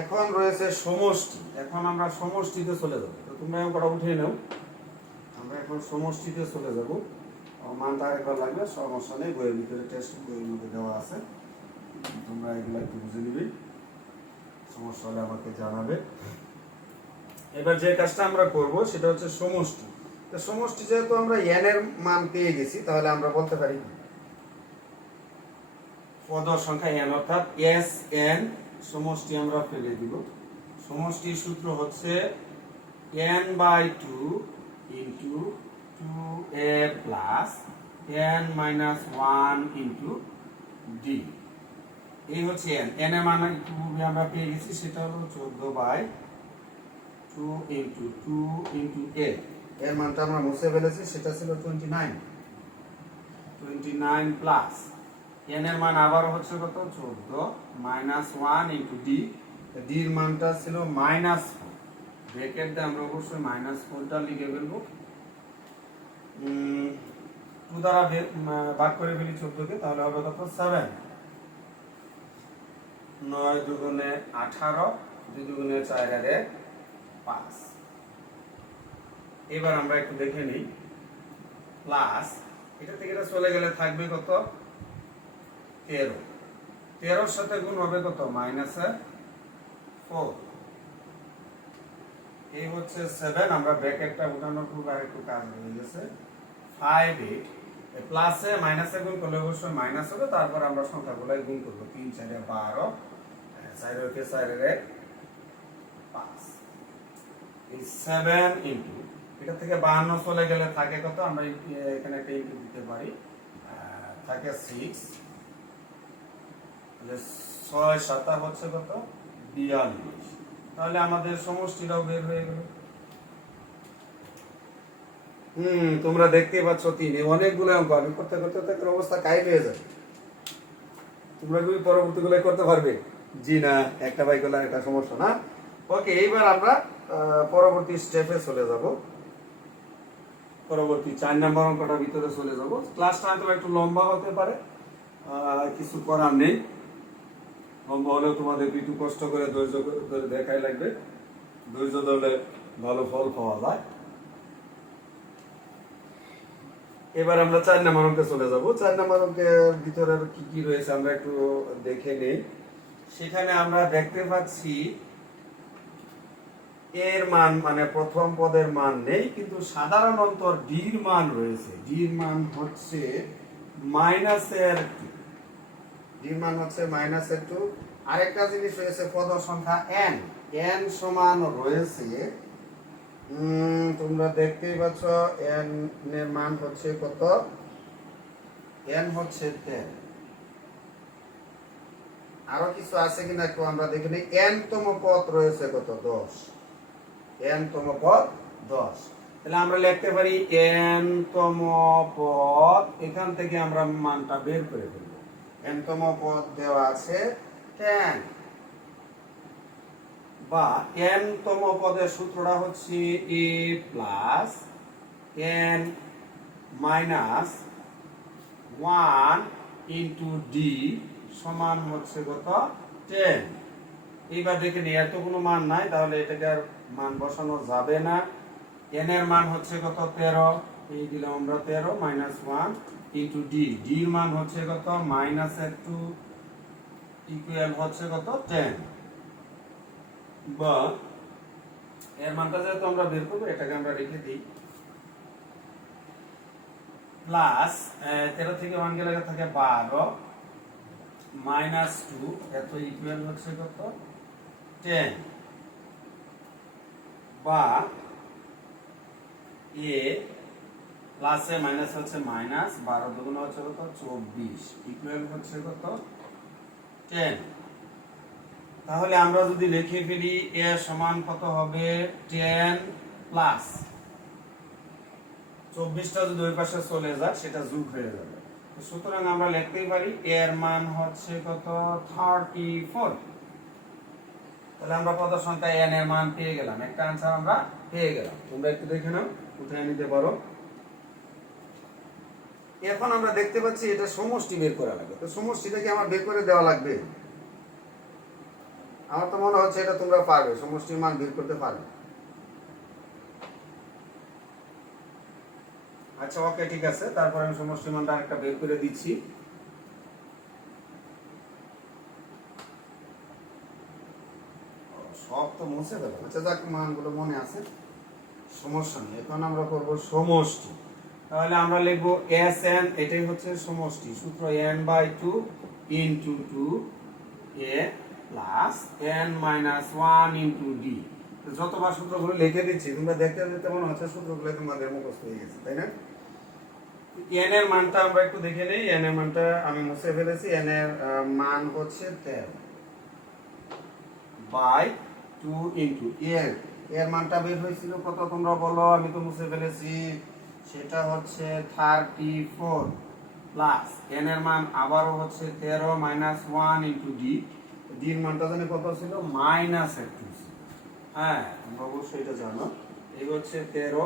এখন রয়েছে সমষ্টি, এখন আমরা সমষ্টিতে চলে যাব। তো তোমরা অঙ্কটা উঠিয়ে নাও, আমরা এখন সমষ্টিতে চলে যাব। মানটা আরেকবার লাগবে, সমস্যা নেই, বইয়ের ভিতরে টেক্সট বইয়ের মধ্যে দেওয়া আছে, তোমরা এগুলো একটু বুঝে নিবে, সমস্যা হলে আমাকে জানাবে। এবার যে কাজটা আমরা করব সেটা হচ্ছে সমষ্টি। তো সমষ্টি যেহেতু আমরা n এর মান পেয়ে গেছি, তাহলে আমরা বলতে পারি পদ সংখ্যা n অর্থাৎ Sn সমষ্টি আমরা ফেলে দিব। সমষ্টির সূত্র হচ্ছে n/2 into 2a plus n minus 1 into d। এই হচ্ছে n। n এর মান একটু আমরা পেয়ে গেছি, সেটা হলো 14/2 ইনটু 2 ইনটু a। এর মানটা আমরা মুছে ফেলেছি, সেটা ছিল 29। 29 প্লাস n এর মান আবার হচ্ছে কত 14 মাইনাস 1 ইনটু d। d এর মানটা ছিল -4। ব্র্যাকেট দিয়ে আমরা অবশ্যই -4টা লিখে ফেলবো। 2 দ্বারা ভাগ করে ফেলি 14 কে, তাহলে হবে কত 7। 9 দুগুণে 18, 2 দুগুণে 4 আর 1 5। এবার আমরা একটু দেখে নিই, প্লাস এটা থেকে এটা চলে গেলে থাকবে কত 13। 13 এর সাথে গুণ হবে কত -4। এই হচ্ছে 7। আমরা ব্র্যাকেটটা উঠানোর পর আর একটু কাজ হয়ে গেছে 5 8। এই প্লাসে মাইনাসে গুণ করলে অবশ্যই মাইনাস হবে, তারপর আমরা সংখ্যাগুলাই গুণ করব। 3 4 12, 4 কে 4 এর 5। এই 7 ইনটু এটা থেকে 52 চলে গেলে থাকে কত, আমরা এখানে একটা ইনটু দিতে পারি, থাকে 6। তাহলে 6 7 হচ্ছে কত 42। তাহলে আমাদের সমষ্টিটাও বের হয়ে গেল। তোমরা দেখতেই পাচ্ছ 3। অনেকগুলো অঙ্ক আমি করতে করতে তাদের অবস্থা কাহিল হয়ে যাবে। তোমরা কি পরবর্তী গুলো করতে পারবে? জি না, একটা বাই করলে একটা সমস্যা না। ওকে, এইবার আমরা পরবর্তী স্টেপে চলে যাব। পরবর্তী 4 নম্বর অঙ্কটার ভিতরে চলে যাব। ক্লাসটা হয়তো একটু লম্বা হতে পারে, কিছু করার নেই। লম্বা হলেও তোমাদের একটু কষ্ট করে ধৈর্য ধরে দেখাই লাগবে। ধৈর্য ধরলে ভালো ফল পাওয়া যায়। এবার আমরা 4 নম্বর অঙ্কে চলে যাব। 4 নম্বর অঙ্কের ভিতরে কি কি রয়েছে আমরা একটু দেখে নেই। সেখানে আমরা দেখতে পাচ্ছি এর মান মানে প্রথম পদের মান নেই, কিন্তু সাধারণ অন্তর ডি এর মান রয়েছে। ডি এর মান হচ্ছে -2। ডি এর মান হচ্ছে -2। আরেকটা জিনিস রয়েছে পদ সংখ্যা n। n সমান রয়েছে, তোমরা দেখতেই পাচ্ছ n এর মান হচ্ছে কত, n হচ্ছে 10। আরো কিছু আছে কিনা একটু আমরা দেখে নিই। n তম পদ রয়েছে কত 10। n তম পদ 10। তাহলে আমরা লিখতে পারি n তম পদ, এখান থেকে আমরা মানটা বের করে ফেলব। n তম পদ দেওয়া আছে 10, বা n তম পদের সূত্রটা হচ্ছে a plus n minus 1 into d সমান হচ্ছে কত 10। এইবার দেখে নিই, এত কোনো মান নাই, তাহলে এটাকে আর মান বসানো যাবে না। n এর মান হচ্ছে কত 13, এই দিলাম আমরা 13 মাইনাস 1 ইনটু d। d এর মান হচ্ছে কত -2 ইকুয়াল হচ্ছে কত 10। বা এর মানটা যেহেতু আমরা বের করবো, এটাকে আমরা রেখে দিই। প্লাস 13 থেকে 1 গেলে থাকে 12 মাইনাস 2, এত ইকুয়াল হচ্ছে কত 10। বা এ প্লাসে মাইনাস হচ্ছে মাইনাস 12 দুগুণ হচ্ছে কত 24 ইকুয়াল হচ্ছে কত 10। তাহলে আমরা যদি লিখে ফেলি এ সমান কত হবে 10 প্লাস 24টা যদি ওই পাশে চলে যায় সেটা যোগ হয়ে যাবে। সুতরাং আমরা লিখতেই পারি এর মান হচ্ছে কত 34। তাহলে আমরা পদ সংখ্যা n এর মান পেয়ে গেলাম, একটা आंसर আমরা পেয়ে গেলাম। তোমরা একটু দেখে নাও, উঠিয়ে নিতে পারো। এখন আমরা দেখতে পাচ্ছি এটা সমষ্টি বের করা লাগবে। তো সমষ্টিটা কি আমার বের করে দেওয়া লাগবে? আমার তো মনে হচ্ছে এটা তোমরা পারবে, সমষ্টির মান বের করতে পারবে। আচ্ছা, ওকে, ঠিক আছে। তারপর আমি সমষ্টির মানটা আরেকটা বের করে দিচ্ছি। সব তো মুছে ফেলো। আচ্ছা যাক, মানগুলো মনে আছে, সমস্যা নেই। এখন আমরা করব সমষ্টি। তাহলে আমরা লিখব এস এন, এটাই হচ্ছে সমষ্টি। সূত্র n by 2 into 2a plus n minus 1 into d। যতবার সূত্রগুলো লিখে দিচ্ছি তোমরা দেখতে দেখতে মনে হচ্ছে সূত্রগুলো তোমাদের মুখস্থ হয়ে গেছে, তাই না? n এর মানটা আমরা একটু দেখে নেই। n এর মানটা আমি মুছে ফেলেছি। n এর মান হচ্ছে 13 বাই 2 ইনটু এর মানটা বের হয়েছিল কত তোমরা বলো? আমি তো মুছে ফেলেছি। সেটা হচ্ছে 34 প্লাস n এর মান আবারও হচ্ছে 13 মাইনাস 1 ইনটু d। d এর মানটা জানি কত ছিল? মাইনাস 21। হ্যাঁ, তোমরা অবশ্যই এটা জানো। এই হচ্ছে 13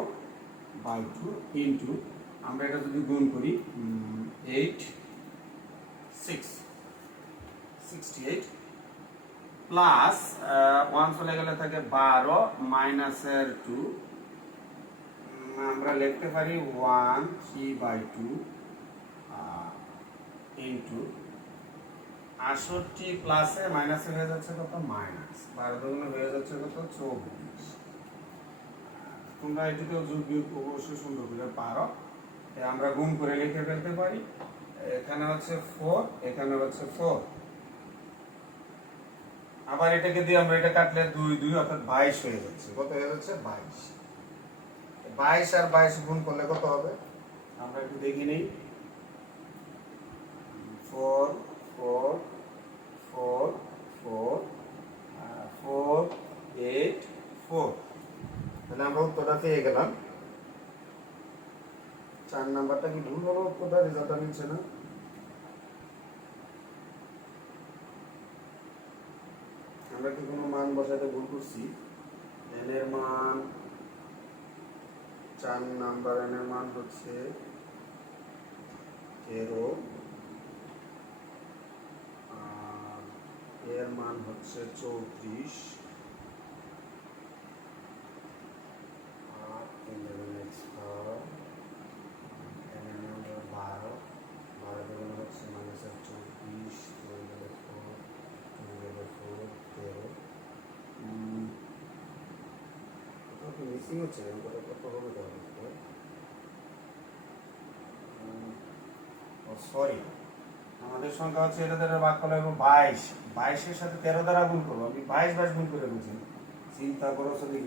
বাই 2 ইনটু, আমরা এটা যদি গুণ করি 8 6 68 প্লাস 1 চলে গেলে থাকে 12 মাইনাসের 2, আমরা লিখতে পারি 1 3 বাই 2 ইনটু 68 প্লাসে মাইনাসে হয়ে যাচ্ছে কত? মাইনাস 12 দুগুণে হয়ে যাচ্ছে কত? 24। তোমরা এটিকেও যোগ বিয়োগ অবশ্যই সুন্দর করে পারো। আমরা গুণ করে লিখে ফেলতে পারি। এখানে হচ্ছে 4, এখানে হচ্ছে 4। আবার এটাকে দিয়ে আমরা এটা কাটলে 2 2 অর্থাৎ 22 হয়ে যাচ্ছে। কত হয়ে যাচ্ছে? 22। 22 আর 22 গুণ করলে কত হবে? আমরা একটু দেখে নেই। 4 4 4 4 4 8 4। তাহলে আমরা উত্তরটা পেয়ে গেলাম। 4 নাম্বারটা কি ভুল হলো? উত্তরটা রেজাল্টটা নিচ্ছে না। আমরা কি কোনো মান বসাতে ভুল করছি? n এর মান 4 নাম্বার, n এর মান হচ্ছে 13 আর এর মান হচ্ছে 34 আর 11x পাওয়ার n এর মান 12 12 দুগুণ হচ্ছে মাইনাসের 24 2 গেলে 4 2 গেলে 4 13। কত মিসিং হচ্ছে? কত হবে তাহলে? সরি, আমাদের সংখ্যা হচ্ছে এটা দ্বারা ভাগ করলে হবে 22। 22 এর সাথে 13 দ্বারা গুণ করব। আমি 22 22 গুণ করে বুঝি। চিন্তা করো সরি,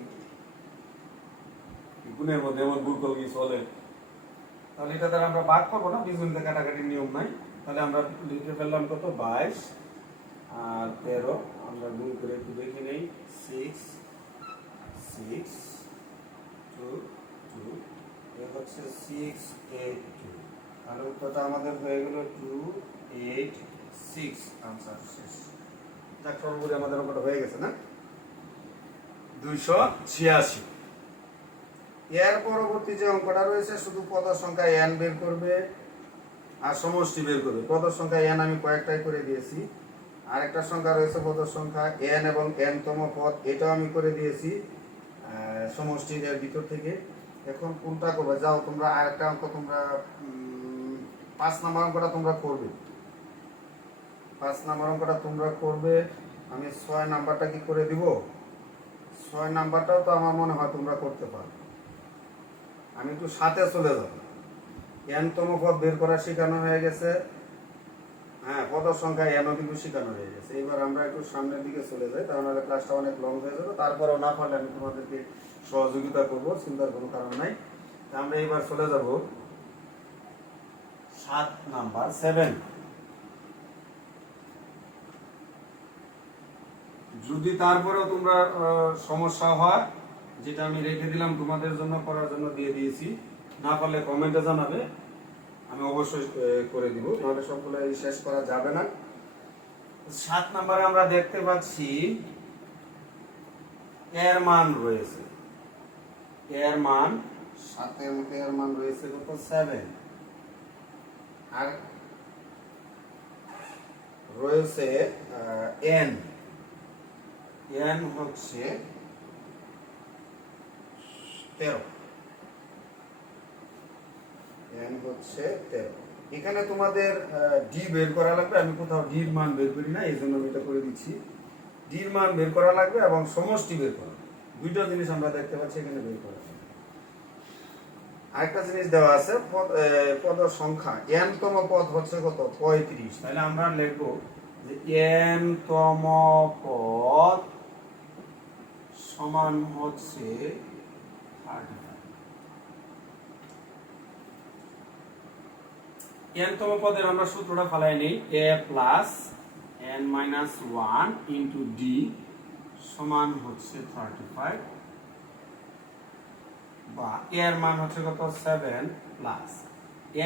গুণের মধ্যে এমন ভুল করলে কি চলে? তাহলে এটা দ্বারা আমরা ভাগ করব না, বীজগণিতে কাটাকাটির নিয়ম নাই। তাহলে আমরা লিখে ফেললাম কত? 22 আর 13। আমরা গুণ করে একটু দেখে নেই। 6 6 2 2 এ হচ্ছে 6 8 2। তাহলে উত্তরটা আমাদের হয়ে গেল 2 8 6। आंसर শেষ। যাক, সর্বোপরি আমাদের অঙ্কটা হয়ে গেছে না? 286। এর পরবর্তী যে অঙ্কটা রয়েছে শুধু পদ সংখ্যা n বের করবে আর সমষ্টি বের করবে। পদ সংখ্যা n আমি কয়েকটাই করে দিয়েছি। আর একটা সংখ্যা রয়েছে পদ সংখ্যা n এবং n তম পদ, এটাও আমি করে দিয়েছি সমষ্টির এর ভিতর থেকে। এখন কোনটা করবে? যাও তোমরা আরেকটা অঙ্ক, তোমরা 5 নম্বর অঙ্কটা তোমরা করবে। 5 নম্বর অঙ্কটা তোমরা করবে। আমি 6 নাম্বারটা কি করে দিব? 6 নাম্বারটাও তো আমার মনে হয় তোমরা করতে পারো। আমি একটু সাথে চলে যাব। n তম পদ বের করা শেখানো হয়ে গেছে। হ্যাঁ, পদ সংখ্যা n ও কিন্তু শেখানো হয়ে গেছে। এবার আমরা একটু সামনের দিকে চলে যাই, তাহলে ক্লাসটা অনেক লং হয়ে যাবে। তারপরেও না পারলে আমি তোমাদেরকে সহযোগিতা করবো, চিন্তার কোনো কারণ নাই। আমরা এবার চলে যাব 7 নাম্বার 7। যদি তারপরেও তোমরা সমস্যা হয়, যেটা আমি রেখে দিলাম তোমাদের জন্য করার জন্য দিয়ে দিয়েছি, না পারলে কমেন্টে জানাবে, আমি অবশ্যই করে দিব। নাহলে সবগুলো শেষ করা যাবে না। 7 নম্বরে আমরা দেখতে পাচ্ছি এর মান রয়েছে। এর মান 7 এর মধ্যে এর মান রয়েছে কত? 7। আর রয়েছে n। n হচ্ছে 13। n হচ্ছে 13। এখানে তোমাদের ডি বের করা লাগবে। আমি কোথাও ডির মান বের করি না, এই জন্য আমি এটা করে দিচ্ছি। ডির মান বের করা লাগবে এবং সমষ্টি বের করা লাগবে। দুইটা জিনিস আমরা দেখতে পাচ্ছি এখানে বের করা লাগবে। আরেকটা জিনিস দেওয়া আছে পদ সংখ্যা n তম পদ হচ্ছে কত 35। তাহলে আমরা লিখব যে n তম পদ সমান হচ্ছে 35। n তম পদের আমরা সূত্রটা ফেলাই নেই a plus n minus 1 into d সমান হচ্ছে 35, বা এর মান হচ্ছে কত 7 প্লাস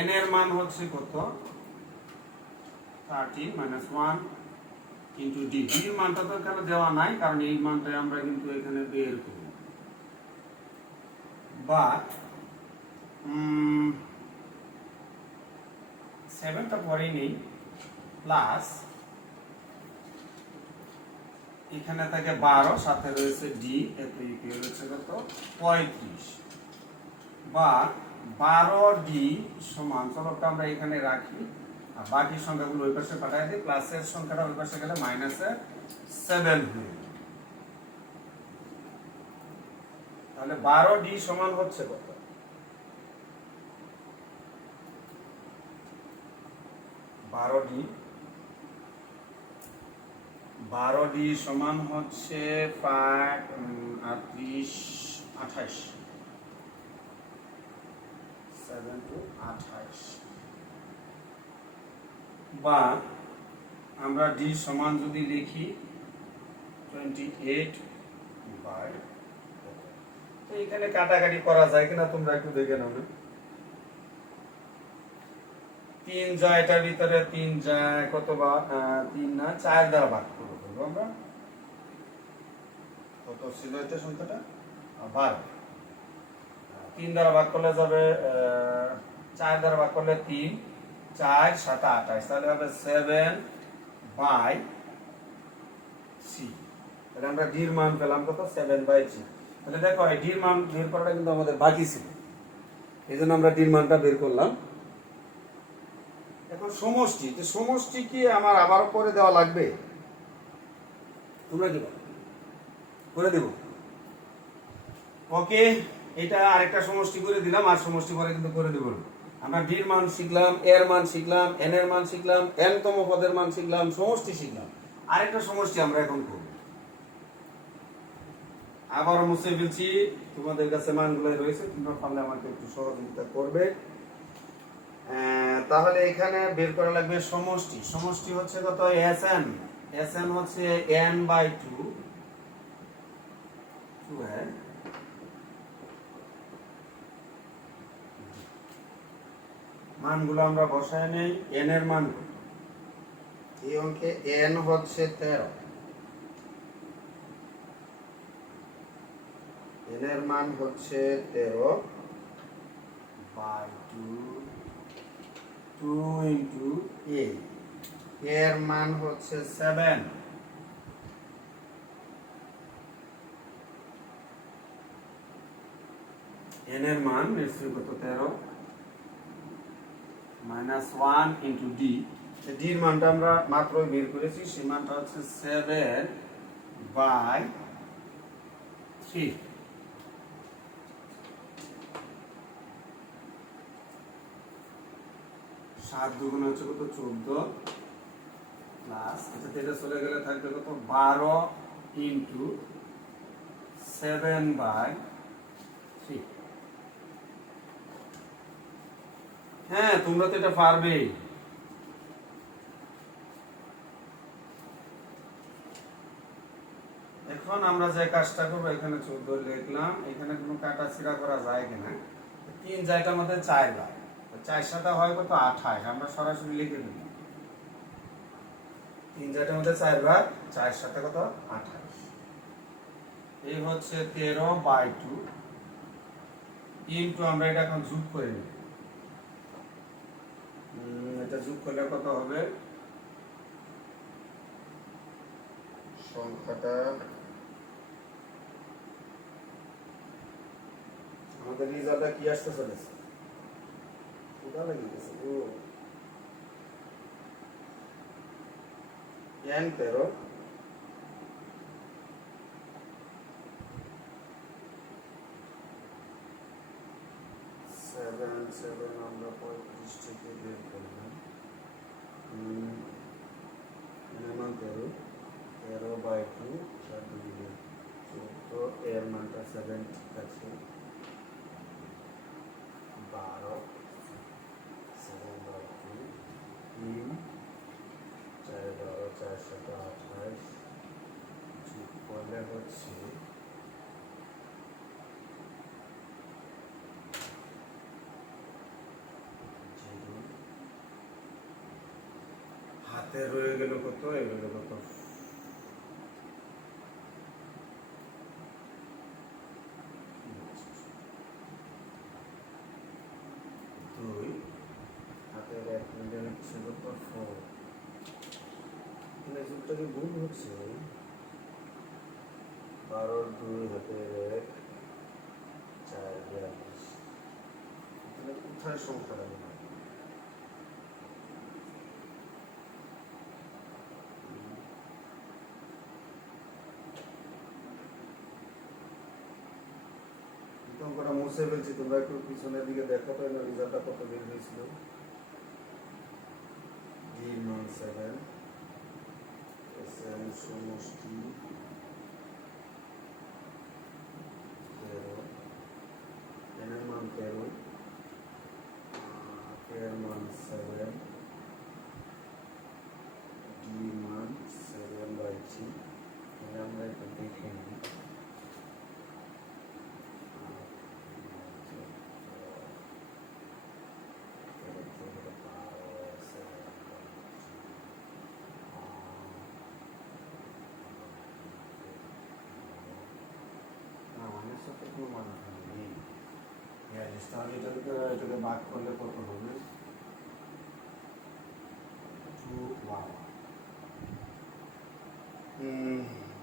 n এর মান হচ্ছে কত 30 মাইনাস 1 ইন্টু d। d এর মানটা তো এখানে দেওয়া নাই, কারণ এই মানটাই আমরা কিন্তু এখানে বের করব, বা 7টা পরেই নেই, প্লাস এখানে থাকে 12, সাথে রয়েছে ডি, এত ইকুয়াল হচ্ছে কত 35, বা 12d সমান, চলকটা আমরা এখানে রাখি আর বাকি সংখ্যাগুলো ওই পাশে পাঠিয়ে দিই, প্লাসের সংখ্যাটা ওই পাশে গেলে মাইনাসের 7 হয়ে, তাহলে 12d সমান হচ্ছে কত 12d সমান হচ্ছে 5 38 28, 7 to 28, বা আমরা d সমান যদি লিখি 28 বাই, তো এখানে কাটাকাটি করা যায় কিনা তোমরা একটু দেখে নাও না। 3 যায় এটার ভিতরে, 3 যায় কত, বা 3 না 4 দ্বারা ভাগ করব আমরা, কত ছিল এটা সংখ্যাটা 12, 3 দ্বারা ভাগ করলে যাবে 4 দ্বারা ভাগ করলে 3, 4 7 28, তাহলে হবে 7 বাই 3। তাহলে আমরা ডি এর মান পেলাম কত 7 বাই 3। তাহলে দেখো এই ডি এর মান বের করাটা কিন্তু আমাদের বাকি ছিল, এইজন্য আমরা ডি এর মানটা বের করলাম। এখন সমষ্টি, তো সমষ্টি কি আমার আবার করে দেওয়া লাগবে? তোমরা কি বলো, করে দেব? ওকে, এটা আরেকটা সমষ্টি করে দিলাম, আর সমষ্টি পরে কিন্তু করে দেব। আমরা ডি এর মান শিখলাম, এর মান শিখলাম, এন এর মান শিখলাম, এন তম পদের মান শিখলাম, সমষ্টি শিখলাম। আরেকটা সমষ্টি আমরা এখন করব। আবারও মুছে ফেলছি, তোমাদের কাছে মানগুলো রয়েছে, তোমরা পারলে আমাকে একটু সহযোগিতা করবে। তাহলে এখানে বের করা লাগবে সমষ্টি। সমষ্টি হচ্ছে কত Sn, Sn হচ্ছে n বাই 2, মানগুলো আমরা বসায় নেই। n এর মান এই অঙ্কে n হচ্ছে 13, n এর মান হচ্ছে 13 বাই 2 ইন্টু a, এর মান হচ্ছে 7, n এর মান নিশ্চয়ই কত 13 মাইনাস 1 ইন্টু ডি, ডি এর মানটা আমরা মাত্রই বের করেছি, সেই মানটা হচ্ছে 7 বাই 3। 7 দুগুণ হচ্ছে কত 14, প্লাস এটা চলে গেলে থাকবে কত 12 ইন্টু 7 বাই 3। হ্যাঁ, তোমরা তো এটা পারবে। এখন আমরা যে কাজটা করবো, এখানে 14 লিখলাম, এখানে কোনো কাটা ছিড়া করা যায় কিনা, 3 জায়গার মধ্যে 4 বার, 4 সাথে হয় কত 28, আমরা সরাসরি লিখে দিলাম 3 জায়গার মধ্যে 4 বার, 4 সাথে কত 28, এই হচ্ছে 13 বাই 2 ইন্টু, আমরা এটা এখন যোগ করে নিই, এটা যোগ করলে কত হবে, সংখ্যাটা আমাদের রেজাল্টটা কি আসতে চলেছে, কোথা লাগি গেছে ও n 13 7 আমরা 35 থেকে বের করলাম। এর মান 13, 13/2 4 2 তো এর মানটা 7 ঠিক আছে। 12 7/2 3 4 12 4 7 28 যোগ করলে হচ্ছে 0 হাতে রয়ে গেল কত, এগুলো কত, দুই হাতের 1 মিলিয়ন হচ্ছে কত 4, এখানে যুগটাকে ভুল হচ্ছে। 12 2 হাতের 1 4 42, এখানে কোথায় সংখ্যা লাগবে? অঙ্কটা মুছে ফেলছি, তোমরা একটু পিছনের দিকে দেখো তো রেজাল্টটা কত বের হয়েছিল। ডি মান 7, এসএন সমষ্টি 13, এন এর মান 13, এর মান 7, ডি মান 7/3। আমরা একটু দেখে নিই। তাহলে এটাকে ভাগ করলে কত হবে? 2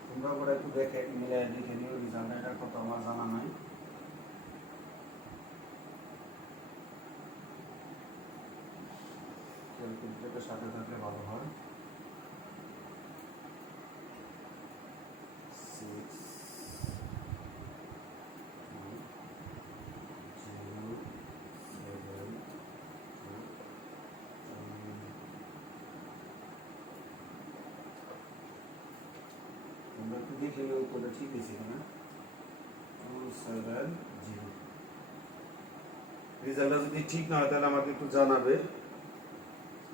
তোমরা করে একটু দেখে মিলে দেখে নিও রেজাল্ট এটা কত, আমার জানা নাই। ক্যালকুলেটরের সাথে থাকলে ভালো হয়। 6 দেখে নিও উত্তরটা ঠিক আছে না? 270। রেজাল্টটা যদি ঠিক না হয় তাহলে আমাকে একটু জানাবে,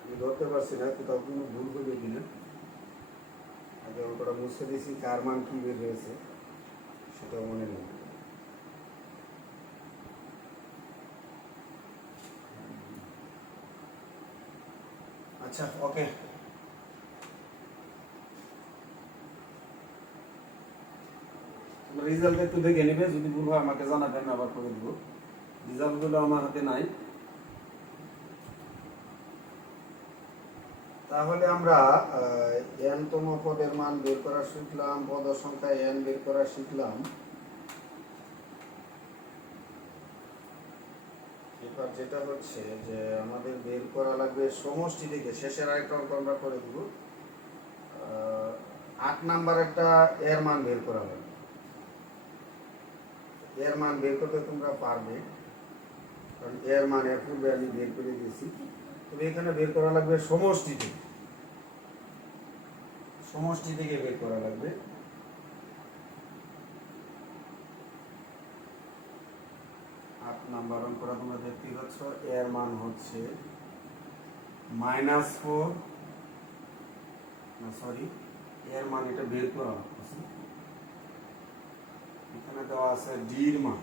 আমি ধরতে পারছি না কোথাও কোনো ভুল করবে কিনা। আগে অঙ্কটা মুছে দিয়েছি, কার মান কি বের হয়েছে সেটাও মনে নেই। আচ্ছা ওকে, রেজাল্ট একটু দেখে নেবে, যদি ভুল হয় আমাকে জানাবে, আমি আবার করে দেবো। রেজাল্টগুলো আমার হাতে নাই। তাহলে আমরা n তম পদের মান বের করা শিখলাম, পদ সংখ্যা n বের করা শিখলাম। এবার যেটা হচ্ছে যে আমাদের বের করা লাগবে সমষ্টি থেকে, শেষের আরেকটা অঙ্ক আমরা করে দেব। 8 নাম্বার একটা এর মান বের করা লাগবে। এর মান বের করতে তোমরা পারবে, কারণ এর মান এর পূর্বে আমি বের করে দিয়েছি। তবে এখানে বের করা লাগবে সমষ্টি থেকে, সমষ্টি থেকে বের করা লাগবে। নাম্বার অঙ্কটা তোমরা দেখতে পাচ্ছ, এর মান হচ্ছে -4, না সরি, এর মান এটা বের করা হচ্ছে। এখানে দেওয়া আছে ডির মান,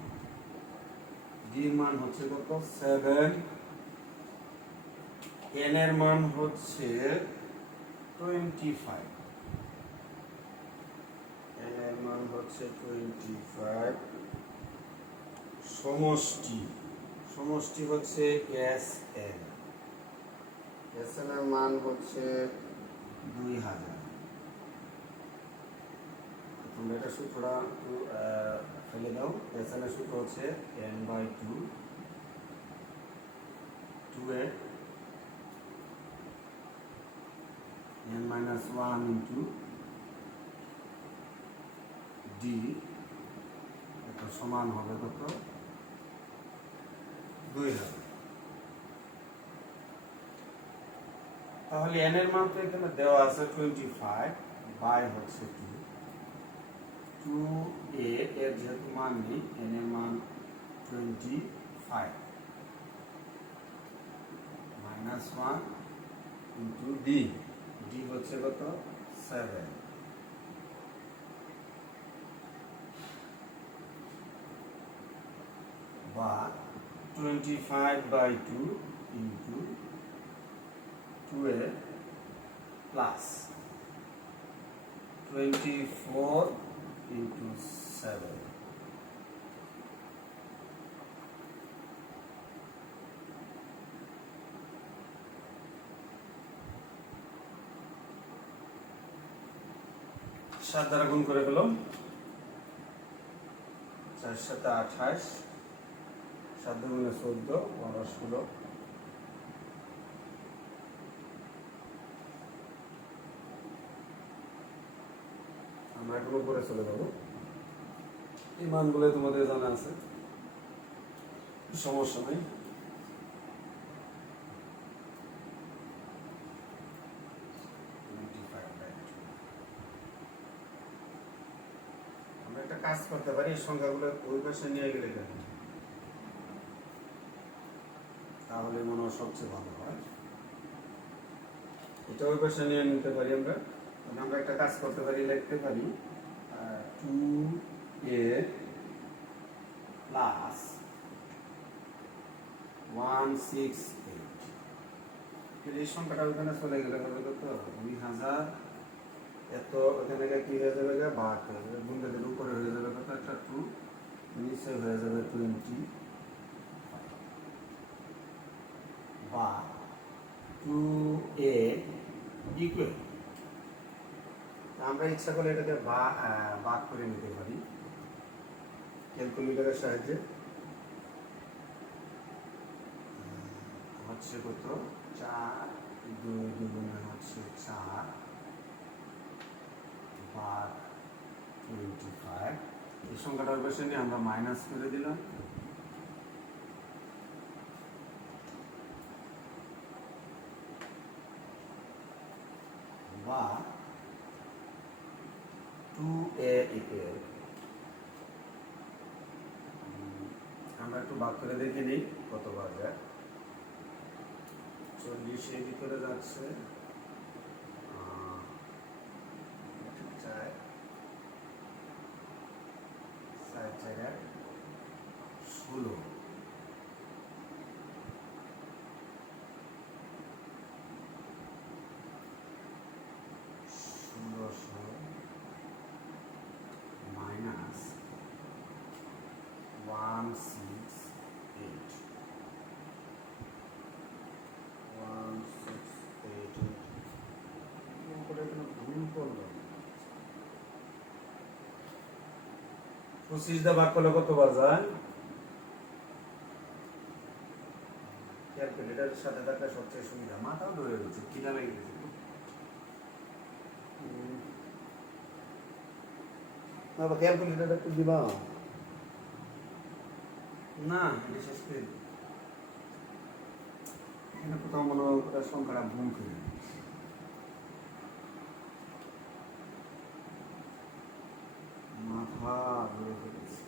ডির মান হচ্ছে কত 7, এন এর মান হচ্ছে 25, এন এর মান হচ্ছে 25। সমষ্টি, সমষ্টি হচ্ছে এস এন, এস এন এর মান হচ্ছে 2000। তোমরা এটা সূত্রটা একটু ফেলে দাও। এস এন এর সূত্র হচ্ছে n/2 2 n-1 ইন্টু ডি, এটা সমান হবে কত 2000। তাহলে n এর মান তো এখানে দেওয়া আছে 25 বাই হচ্ছে 2 2a এর যেহেতু মান নেই n এর মান 25 মাইনাস 1 ইন্টু d d হচ্ছে কত 7 বা 25 by 2 into 2a plus 24 into 7 7 দ্বারা গুণ করে ফেলো 4 7 28 7 গুণে 14 12 16 আমরা এখন উপরে চলে যাবো এই মানগুলো তোমাদের জানা আছে সমস্যা নেই আমরা একটা কাজ করতে পারি এই সংখ্যাগুলো ওই পাশে নিয়ে গেলে কেন তাহলে মনে হয় সবচেয়ে ভালো হয় এটা ওই পাশে নিয়ে নিতে পারি আমরা আমরা একটা কাজ করতে পারি লিখতে পারি 2a প্লাস 168 এই সংখ্যাটা ওখানে চলে গেলে হবে কত 2000 এত ওখানে কি হয়ে যাবে ভাগ হয়ে যাবে গুণ দিলে উপরে হয়ে যাবে কত একটা 2 নিচে হয়ে যাবে 20 বা 2a ইকুয়াল আমরা ইচ্ছা করলে এটাকে ভাগ করে নিতে পারি ক্যালকুলেটরের সাহায্যে হচ্ছে কত 4 2 দুগুণে হচ্ছে 4 ভাগ 25 এই সংখ্যাটার পাশে নিয়ে আমরা মাইনাস করে দিলাম বা 2a ইকুয়াল আমরা একটু ভাগ করে দেখে নিই কতবার যায় 40 এর ভিতরে যাচ্ছে 16 মাইনাস 168 ভুল করলো 25 দা ভাগ করলে কতবার যায় ক্যালকুলেটরের সাথে থাকলে সবচেয়ে সুবিধা মাথাও ধরে রয়েছে কিনা লেগে গেছে না ক্যালকুলেটর একটু দিবা না বিশেষ করে এখানে কোথাও মনে হয় সংখ্যাটা ভুল করে মাথা ধরে ফেলেছে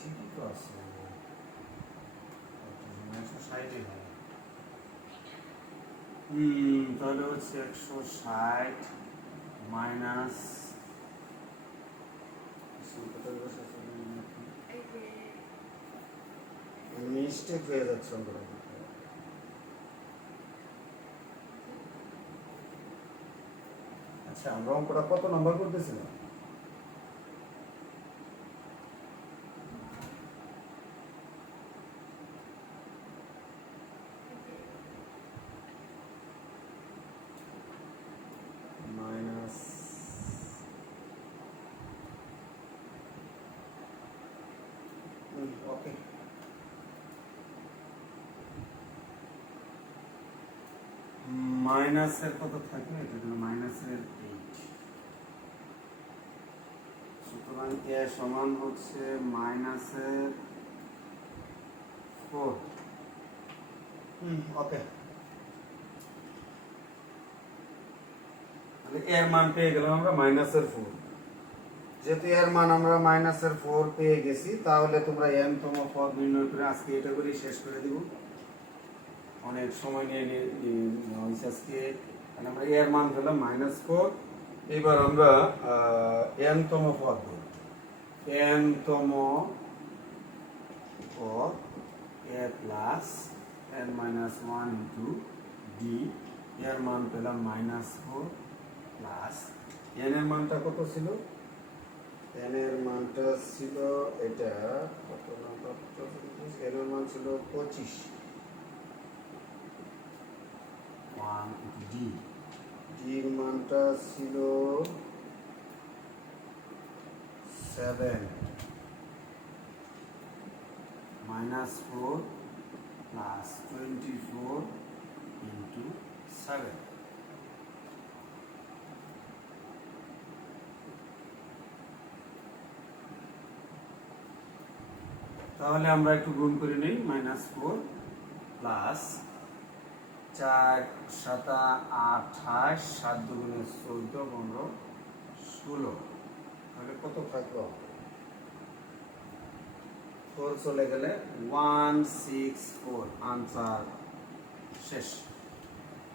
ঠিকই তো আছে 160 হয় তাহলে হচ্ছে 160 মাইনাস মিস্টেক হয়ে যাচ্ছে আচ্ছা আমরা অঙ্কটা কত নাম্বার করতেছিলাম ওকে। মাইনাসের কত থাকে? এটা হলো মাইনাসের 8। সুতরাং এ সমান হচ্ছে মাইনাসের 4। ওকে। তাহলে এর মান পেয়ে গেলাম আমরা মাইনাসের 4। যেহেতু এর মান আমরা মাইনাসের 4 পেয়ে গেছি, তাহলে তোমরা n তম পদ নির্ণয় করে আজকে এটা করেই শেষ করে দিব। অনেক সময় নিয়ে আজকে আমরা এর মান পেলাম -4। এবার আমরা n তম পদ n তম পদ a plus n minus 1 into D, এর মান পেলাম -4 প্লাস n এর মানটা কত ছিল? n এর মানটা ছিল এটা কত নাম্বার? n এর মান ছিল 25। 1 ইন্টু ডি, ডির মানটা ছিল 7 -4 প্লাস 24 ইন্টু 7। তাহলে আমরা একটু গুণ করে নিই। -4 প্লাস 4 7 28, 7 দুগুণে 14, 15, 16। তাহলে কত থাকলো? 4 চলে গেলে 164। আনসার শেষ।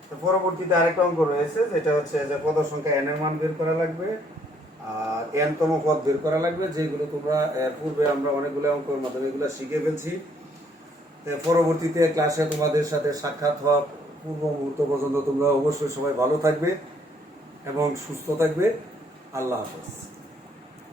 তো পরবর্তীতে আরেকটা অঙ্ক রয়েছে, যেটা হচ্ছে যে পদ সংখ্যা n এর মান বের করা লাগবে আর n তম পদ বের করা লাগবে, যেগুলো তোমরা এর পূর্বে আমরা অনেকগুলো অঙ্কের মাধ্যমে এগুলো শিখে ফেলছি। পরবর্তীতে ক্লাসে তোমাদের সাথে সাক্ষাৎ হওয়া পূর্ব মুহূর্ত পর্যন্ত তোমরা অবশ্যই সবাই ভালো থাকবে এবং সুস্থ থাকবে। আল্লাহ হাফেজ।